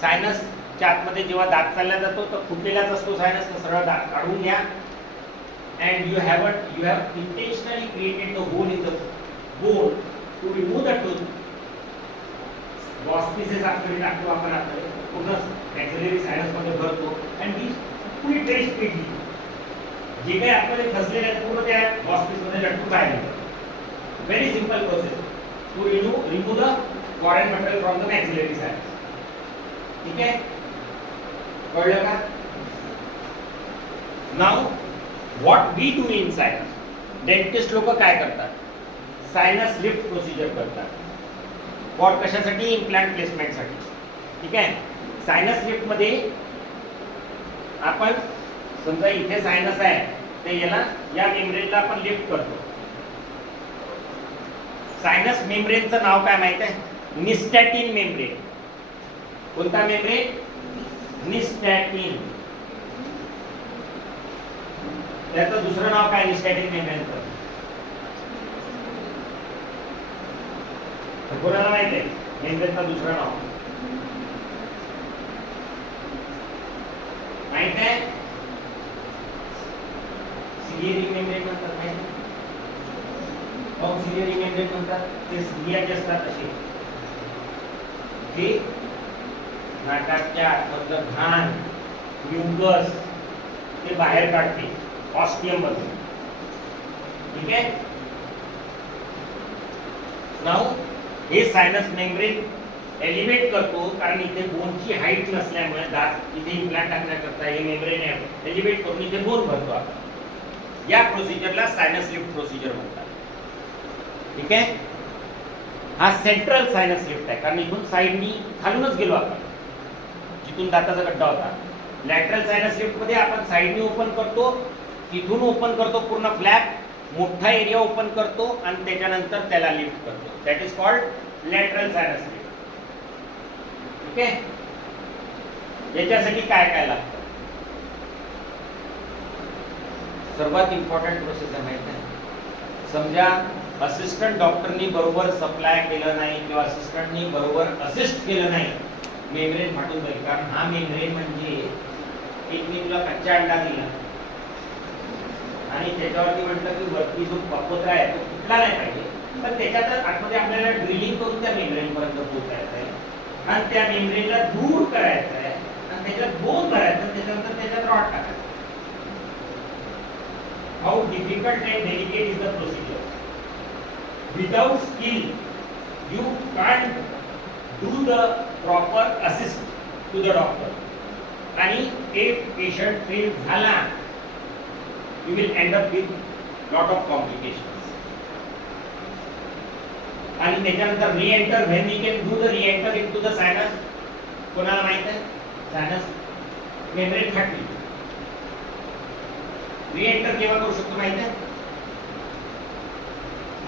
सायनसच्या आतमध्ये जेव्हा दात चालला जातो तर फुटलेलाच असतो सायनस, तर सरळ दात काढून घ्या. and you have intentionally created the hole in the bone to remove the tooth. Boss pieces आपल्याकडे टाकतो आपण, आपल्याला पूर्ण मॅक्सिलरी सायनस मध्ये भरतो and these fully very speedily जे काही आपल्याला फसलेले आहेत पूर्ण त्या बॉस पीस मध्ये लटकून बाहेर येतात. Very simple process to remove the foreign material from the maxillary sinus. ठीक आहे. कळलं का? Now what we do in sinus, dentist लोक काय करतात, सायनस लिफ्ट प्रोसिजर करतात. फॉर कशासाठी, इम्प्लांट प्लेसमेंटसाठी. ठीक आहे. सायनस लिफ्ट मध्ये आपण समजा इथे सायनस आहे तर याला या मेम्ब्रेनला आपण लिफ्ट करतो. सायनस मेम्ब्रेनचं नाव काय माहित आहे, निस्टॅटिन मेम्ब्रेन. कोणता मेम्ब्रेन? निस्टॅटिन. त्याचं दुसरं नाव काय निस्टॅटिन मेम्ब्रेनचं? कोणाला माहित आहे मेम्ब्रेनचं दुसरं नाव? माहित आहे? सिलियरी मेम्ब्रेन म्हणतात. माहिती आहे? सिलियरी मेम्ब्रेन म्हणतात. ते सिलिया जे असतात असे, ते नाकाच्या आतमधलं घाण, म्युकस ते बाहेर काढते ऑस्टियम मधून. ठीक आहे. नाउ हे सायनस मेम्ब्रेन एलिव्हेट करतो, कारण इथे बोनची हाईट नसल्यामुळे दात इथे इम्प्लांट टाकण्याकरता हे मेम्ब्रेन एलिव्हेट करून इथे बोन भरतो आपण. या प्रोसिजरला सायनस लिफ्ट प्रोसिजर म्हणतात. ठीक आहे. हा सेंट्रल सायनस लिफ्ट आहे, कारण इथून साइडनी खालूनच गेलो आपण जिथून दाताचा गड्डा होता. लॅटरल सायनस लिफ्ट मध्ये आपण साइडनी ओपन करतो, तिथून ओपन करतो पूर्ण फ्लॅप, मोठा एरिया ओपन करतो आणि त्याच्यानंतर त्याला लिफ्ट करतो. That is called lateral sinus lift. ठीक आहे. याच्यासाठी काय काय लागतं? सर्वात इम्पॉर्टंट प्रोसेस आहे माहिती आहे. समजा असिस्टंट डॉक्टरनी बरोबर सप्लाय केलं नाही किंवा असिस्टंटनी बरोबर असिस्ट केलं नाही, मेम्ब्रेन फाटून जाईल. कारण हा मेम्ब्रेन म्हणजे एक मी तुला कच्चा अंडा दिला आणि त्याच्यावरती म्हटलं की वरती जो पपोत्रा आहे तो फुटला नाही पाहिजे, तर त्याच्यात आतमध्ये आपल्याला ड्रिलिंग करून त्या मेम्ब्रेन पर्यंत पोहोचायचं आहे आणि त्या मेम्ब्रेनला दूर करायचं आहे आणि त्याच्यात बोन भरायचं आणि त्याच्यानंतर त्याच्यात रॉड टाकायचं. How difficult and delicate is the procedure. Without skill you can't do the proper assist to the doctor. आणि एक पेशंट फेल झाला, you will end up with lot of complications. आणि त्याच्यानंतर re-enter, when we can do the re-enter into the sinus, कोणाला माहित आहे? Sinus membrane फाटली, re-enter केव्हा करू शकतो माहित आहे?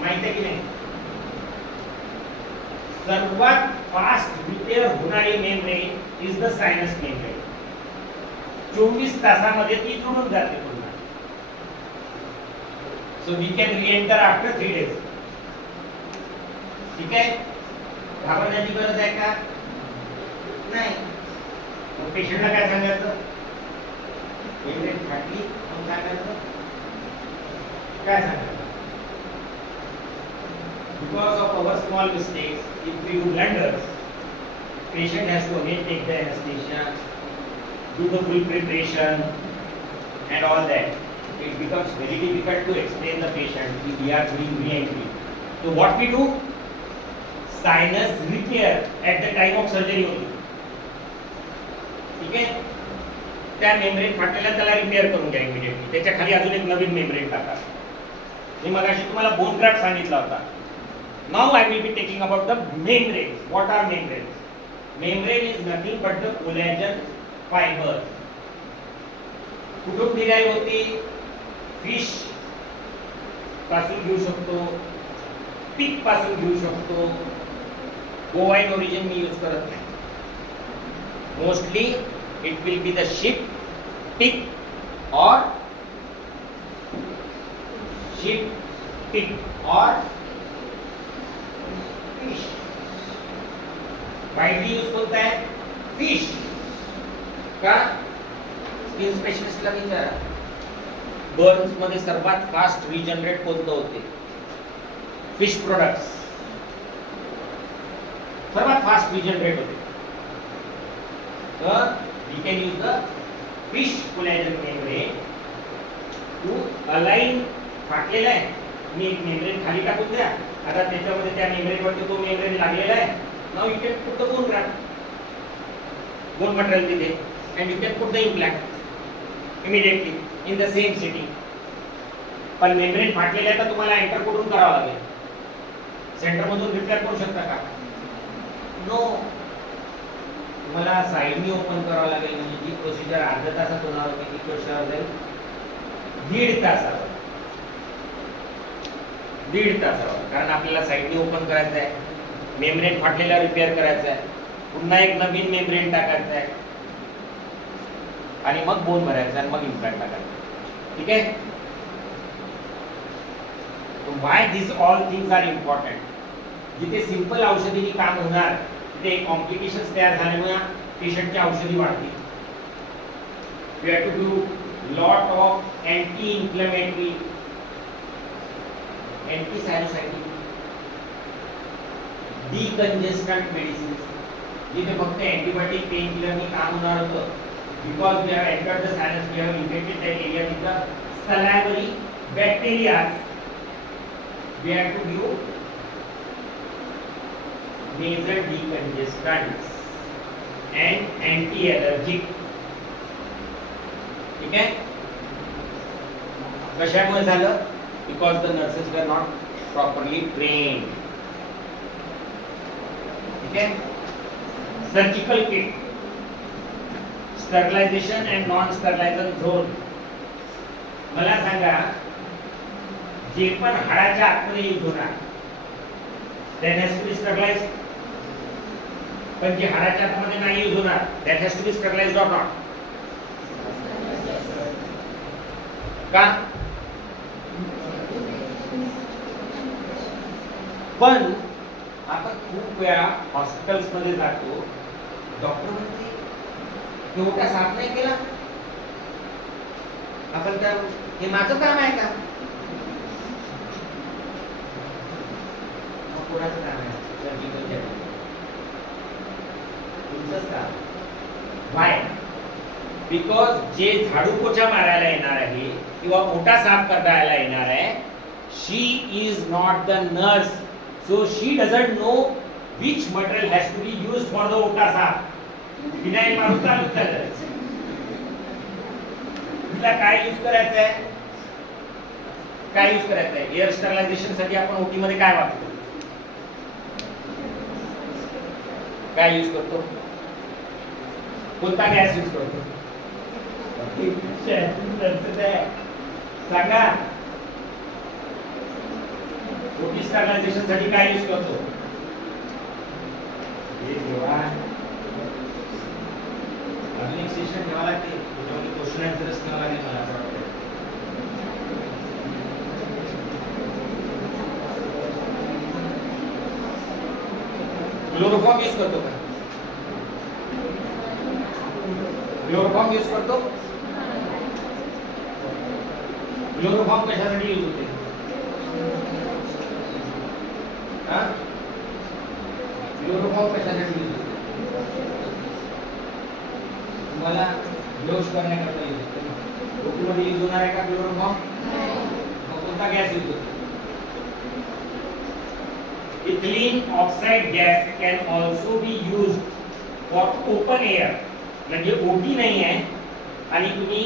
माहित आहे की नाही? सर्वात फास्ट रिपेअर होणारी membrane is the sinus membrane. 24 तासामध्ये ती जुळून जाते पुन्हा. So we can reenter after 3 days. ठीक आहे. घाबरण्याची गरज आहे का? नाही. मग पेशंटला काय सांगायचं? मेम्ब्रेन फाटली मग सांगायचं काय सांगायचं? Because of our small mistakes, if we do blunders, patient has to again take the anesthesia, do the full preparation, and all that, it becomes very difficult to explain the patient if we are doing re-entry. So what we do? Sinus repair at the time of surgery only. ठीक आहे, त्या membrane फाटलेला त्याला repair करून घ्या immediately. त्याच्या खाली अजून एक नवीन मेम्ब्रेन टाका. मी मगाशी तुम्हाला बोन ग्राफ्ट सांगितला होता. Now I will be taking about the membranes. What are membranes? Membrane is nothing but the collagen fibre. कुठून डिराइव्ह होते? फिश पासून घेऊ शकतो, पिग पासून घेऊ शकतो. बोवाइन ओरिजिन मी यूज करत नाही. Mostly it will be the ship, pig or sheep, pig or fish. Widely use होता है फिश का? स्किन स्पेशलिस्टला विचारा. बर्न्स मध्ये सर्वात फास्ट रिजनरेट कोणतं होते? फिश प्रोडक्ट्स सर्वात फास्ट रिजनरेट होते. तर we can use the fish collagen membrane to align. फाटलेला आहे, मी एक मेम्ब्रेन खाली टाकून द्या. आता त्याच्यामध्ये त्या मेम्ब्रेन वरती तो मेम्ब्रेन लागलेला आहे. Now you can put the bone graft, bone material तिथे, and you can put the implant immediately in the same city. पण मेम्ब्रेन फाटलेला आहे तर तुम्हाला एंटर कुठून करावं लागेल? सेंटर मधून रिपेअर करू शकता का? नो. तुम्हाला साइडनी ओपन करावं लागेल. म्हणजे जी प्रोसिजर अर्ध्या तासात होणार होती ती कशावर जाईल? 1.5 तासावर. 1.5 तासावर. कारण आपल्याला साइडनी ओपन करायचं आहे, मेम्ब्रेन फाटलेला रिपेअर करायचा आहे, पुन्हा एक नवीन मेम्ब्रेन टाकायचा आहे, आणि मग बोन भरायचा आणि मग इम्प्लांट टाकायचा. ठीक आहे. Why this all things are important? जिथे सिंपल औषधीने काम होणार तिथे कॉम्प्लिकेशन्स तयार झाल्यामुळे पेशंटच्या औषधी वाढतील. We have to do lot of anti inflammatory, anti sinusitic, decongestant medicine. जिथे फक्त अँटीबायोटिक पेन किलरनी काम होणार होतं, because we have entered the sinus, we have infected that area with the salivary bacteria. We have to give nasal decongestants and anti-allergic. ठीक आहे. कशामुळे झालं? Because the nurses were not properly trained. ठीक आहे. Surgical kit, sterilisation and non sterilisation zone. मला सांगा, जे पण हाडाच्या आतमध्ये यूज होणार that has to be sterilized. पण जे हाडाच्या आतमध्ये नाही यूज होणार that has to be sterilized or not? का? पण आपण खूप वेळा हॉस्पिटल्स मध्ये जातो, डॉक्टर म्हणते केवढा साफ नाही केला. आपण त्या हे माझं काम आहे का? कोणाचं काम आहे? सर्जिकल जर्नल तुमचंच काम. व्हाय? बिकॉज जे झाडू पोछा मारायला येणार आहे किंवा ओटा साफ करायला येणार आहे, she is not the nurse, so she doesn't know which material has to be used for the ओटा साफ. विनायक मारून चालू करायचं, तिला काय यूज करायचं आहे, काय यूज करायचं आहे. एअर स्टरलायझेशन साठी आपण ओटी मध्ये काय वापरतो, काय यूज करतो, कोणता गॅस यूज करतो? सांगा. ओटी स्टरलायझेशन साठी काय यूज करतो? हे ठेवा, अजून एक सेशन ठेवा लागते, त्याच्यामध्ये क्वेश्चन आन्सरच ठेवा लागेल मला असं वाटतं. क्लोरोफॉर्म यूज करतो का? क्लोरोफॉर्म यूज करतो? क्लोरोफॉर्म कशासाठी यूज होते? क्लोरोफॉर्म कशासाठी यूज होते? तुम्हाला डोस करण्याकरता यूज होते. डोक्यूमध्ये यूज होणार आहे का क्लोरोफॉर्म? मग कोणता गॅस यूज होतो? Ethylene oxide gas can also be use for open air, म्हणजे ओटी नाही आहे आणि तुम्ही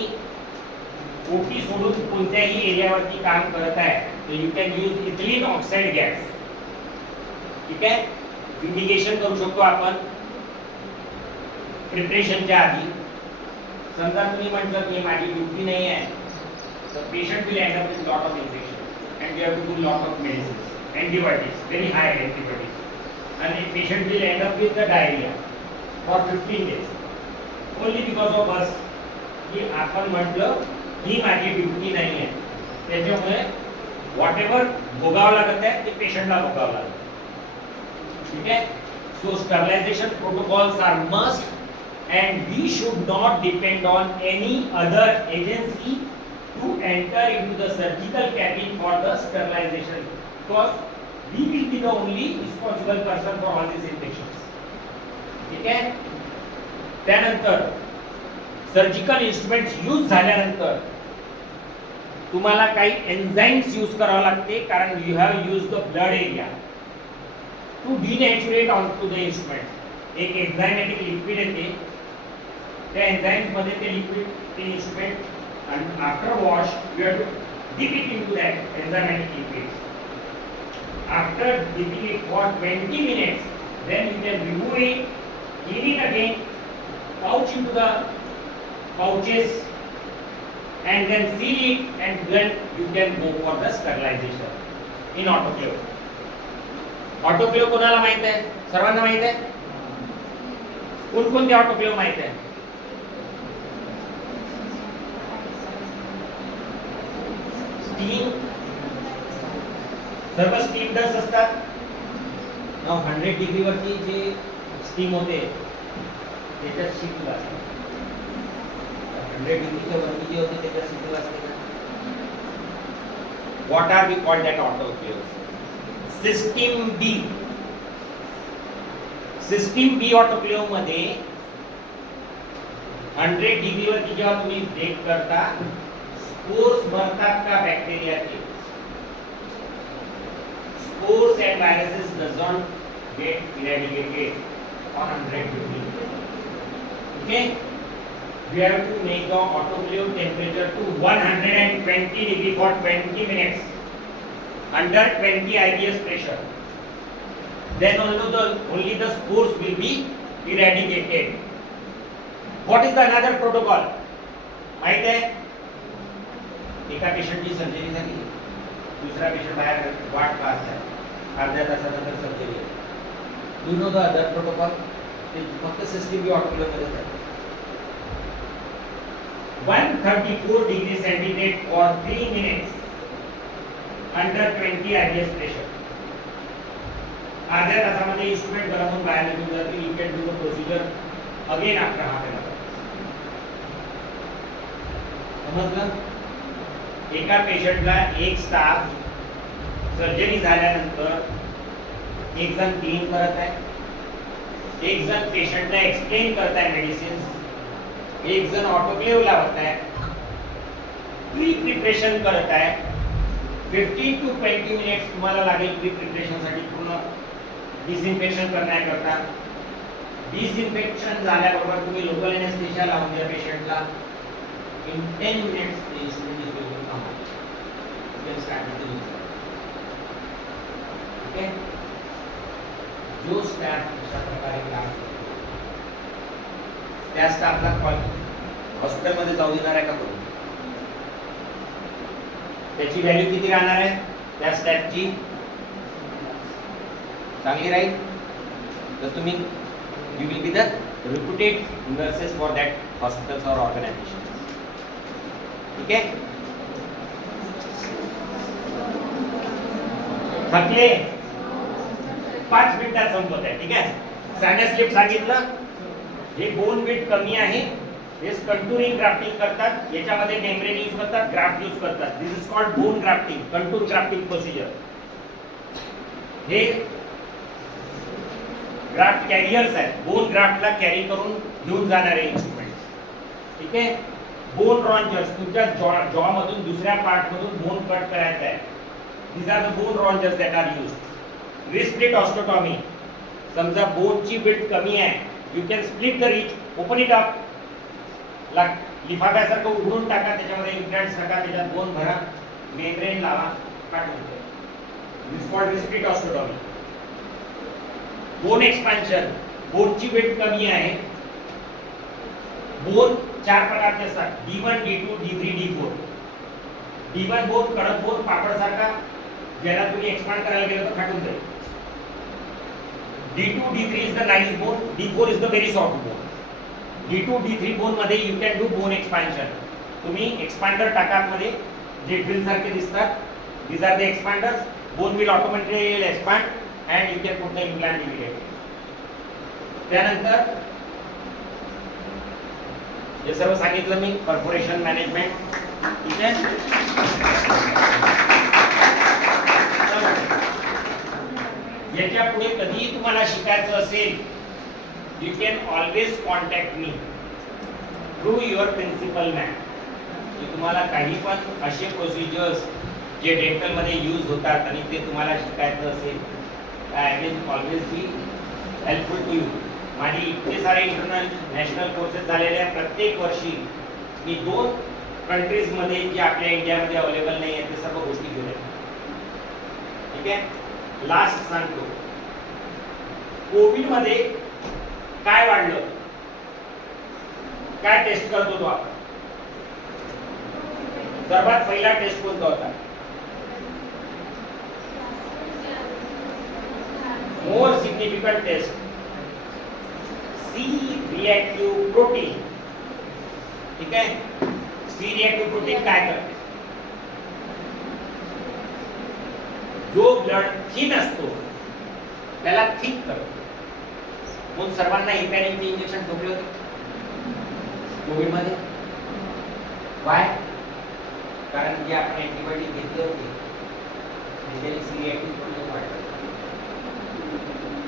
ओटी सोडून कोणत्याही एरियावरती काम करत आहे तर you can use ethylene oxide gas. ठीक आहे, फ्युमिगेशन करू शकतो आपण प्रिपरेशनच्या आधी. समजा तुम्ही म्हटलं की माझी ड्युटी नाही आहे तर patient will end up with lot of infection and we have to do lot of medicines, antibiotics, very high antibiotics, आणि patient will end up with the diarrhoea for 15 days only because of us, की आपण म्हटलं ही माझी duty नाही आहे. त्याच्यामुळे what ever भोगावं लागत आहे ते पेशंटला भोगावं लागतं. ठीक आहे, so sterilisation protocols are must and we should not depend on any other agency to enter into the surgical cabin for the sterilization, because we will be the only responsible person for all these infections. ठीक आहे, त्यानंतर surgical instruments use झाल्यानंतर तुम्हाला काही enzymes use करावे लागते, कारण you have use the blood area to denature on to the instrument. एक एन्झायमॅटिक लिक्विड येते, त्या एन्झाइम्स मध्ये ते लिक्विड, ते इन्स्ट्रुमेंट, आणि after wash you have to dip it into that enzymatic liquid. After dipping it for 20 minutes, then you can remove it, clean it again, pouch into the pouches, and then seal it, and then you can go for the sterilization in autoclave. Autoclave कोणाला माहित आहे? सर्वांना माहित आहे? कोणकोणते autoclave माहित आहे? Steam, सर्व स्टीमडच असतात. 100 डिग्री वरती जे स्टीम होते त्याच्यात शिकू असते. 100 डिग्रीच्या वरती जे होते त्याच्यात शिकू असते. What are we called that autoclave? System B. System B autoclave मध्ये 100 डिग्री वरती जेव्हा तुम्ही ब्रेक करता, स्पोर्स मरतात का बॅक्टेरियाचे? Spores and viruses does not get eradicated on 100 degree. Okay, we have to make the autoclave temperature to 120 degree for 20 minutes under 20 IPS pressure. Then only the spores will be eradicated. What is the another protocol? माहित आहे? एका पेशंटची surgery झाली, दुसरा patient बाहेर वाट पाहत आहे, अर्ध्या तासानंतर surgery. You know the other protocol? ते फक्त सिस्टीम बी ऑटोक्लेव मध्ये आहे. 134 degree centigrade for 3 minutes under 20 IPS pressure. अर्ध्या तासामध्ये इन्स्ट्रुमेंट गरम होऊन बाहेर निघून जाते. You can do the procedure again after half an hour. समजलं? एका पेशंटला एक स्टाफ सर्जरी झाल्यानंतर एक जण क्लीन करत आहे, एक जण पेशंटला एक्सप्लेन करत आहे मेडिसिन, एक जण ऑटोक्लेव लावत आहे, प्री प्रिपरेशन करत आहे. 15 to 20 minutes तुम्हाला लागेल प्री प्रिपरेशन साठी, पूर्ण डिसइन्फेक्शन करण्याकरता. डिसइन्फेक्शन झाल्याबरोबर तुम्ही लोकल एनेस्थेशिया लावून द्या पेशंटला. In 10 minutes the instrument is going to come out. You can start with the instrument. Okay? जो स्टाफ अशा प्रकारे काम करतो त्या स्टाफला कॉल हॉस्पिटलमध्ये जाऊ देणार आहे का कोणी? त्याची व्हॅल्यू किती राहणार आहे त्या स्टाफची? चांगली राहील. तर तुम्ही you will be the reputed nurses for that hospitals or organizations. ठीक आहे? थकले? 5 मिनिटात संपत आहे. ठीक आहे, सान्या स्लिप सांगितलं. हे बोन विड्थ कमी आहे, हे कंटूरिंग ग्राफ्टिंग करतात. याच्यामध्ये मेम्ब्रेन यूज करतात, ग्राफ्ट यूज करतात. This is called bone grafting, contour grafting procedure. हे ग्राफ्ट कॅरियर्स आहेत, बोन ग्राफ्टला कॅरी करून घेऊन जाणारे इन्स्ट्रुमेंट. ठीक आहे, बोन रॉन्जर्स, तुमच्या जॉ मधून दुसऱ्या पार्ट मधून बोन कट करायचा आहे. these are the bone rongers that are used. wrist split osteotomy, समजा बोनची विड्थ कमी आहे, you can split the ridge, open it up, लिफाफ्यासारखं उघडून टाका, त्याच्यामध्ये इम्प्लांट्स टाका, त्याच्यात बोन भरा, मेम्ब्रेन लावा, काढून द्या. this is called wrist split osteotomy. Bone expansion, बोनची विड्थ कमी आहे, बोन चार प्रकारचे असतात, D1, D2, D3, D4. D1 bone कडक बोन पापड सारखा, ज्याला तुम्ही एक्सपांड करायला गेलं तर फाटून जाईल. D2, D3 is the nice bone, D4 is the very soft bone. D2, D3 bone मध्ये you can do bone expansion. तुम्ही एक्सपांडर टाका मध्ये, जे ड्रिल सारखे दिसतात, these are the expanders, bone will automatically expand and you can put the implant immediately. त्यानंतर हे सर्व सांगितलं मी, कॉर्पोरेशन मॅनेजमेंट, ठीक आहे. याच्या पुढे कधीही तुम्हाला शिकायचं असेल, you can always contact me through your principal man. की तुम्हाला काही पण असे प्रोसिजर्स जे डेंटल मध्ये यूज होतात आणि ते तुम्हाला शिकायचं असेल, I will always be helpful to you. माझी इतके सारे इंटरनॅशनल कोर्सेस झालेले आहेत. प्रत्येक वर्षी मी 2 कंट्रीज मध्ये जे आपल्या इंडियामध्ये अवेलेबल नाही आहेत ते सर्व गोष्टी घेऊन येतो. ठीक आहे. लास्ट सांगतो, कोविड मध्ये काय वाढलं, काय टेस्ट करत होतो आपण, सर्वात पहिला टेस्ट कोणता होता? More significant test, C reactive protein. ठीक आहे. सी रिएक्टिव प्रोटीन काय करते? जो ब्लड थिन असतो त्याला थिक करतो. म्हणून सर्वांना हिपॅरिनचे इंजेक्शन ठोकले होते कोविड मध्ये. वाय? कारण जे आपण अँटीबायोटिक घेतले होते त्याच्याने सी रिएक्टिव प्रोटीन वाढलं,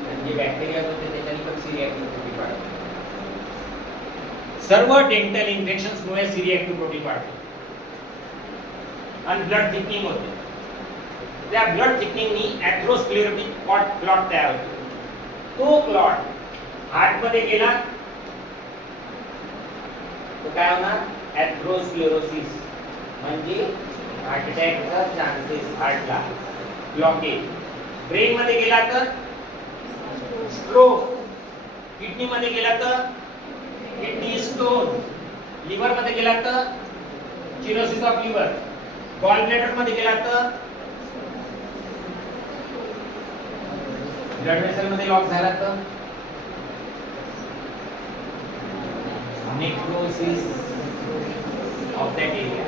आणि जे बॅक्टेरिया होते त्याच्याने पण सी रिएक्टिव प्रोटीन वाढलं. सर्व डेंटल इन्फेक्शन्स मुळे सी रिएक्टिव प्रोटीन वाढते आणि ब्लड थिकनिंग होते. त्या ब्लड थिकनिंगनी एथेरोस्क्लेरोटिक क्लॉट तयार होतो. तो क्लॉट हार्ट मध्ये गेला तो काय होणार? एथेरोस्क्लेरोसिस, म्हणजे हार्ट अटॅकचा चान्सेस, हार्टला ब्लॉकेज. ब्रेन मध्ये गेला तर स्ट्रोक, किडनी मध्ये गेला तर किडनी स्टोन, लिव्हर मध्ये गेला तर cirrhosis of liver, gall bladder मध्ये गेला तर ब्लड वेसल मध्ये लॉक झाला तर नेक्रोसिस ऑफ दॅट एरिया.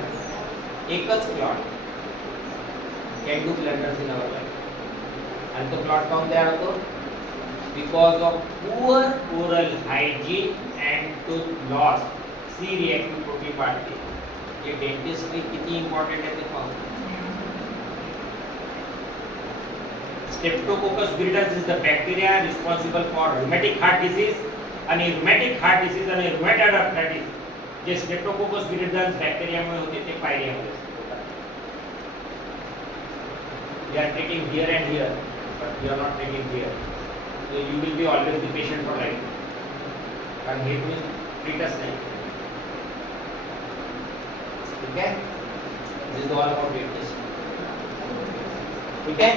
एकच clot can do blunders in our life. आणि तो क्लॉट काऊन तयार होतो? Because of poor oral hygiene and tooth loss. C reactive protein वाढते. जे डेंटिस्ट्री किती इम्पॉर्टंट आहे ते पाहू. Streptococcus viridans is the bacteria responsible for rheumatic heart disease. आणि rheumatic heart disease आणि rheumatoid arthritis जे Streptococcus viridans बॅक्टेरियामुळे होते ते पायरियामुळे होतात. We are taking here and here, but we are not taking here. So you will be always the patient for life. कारण हे तुम्ही ट्रीटच नाही. ठीक आहे. This is all about dentistry. ठीक आहे.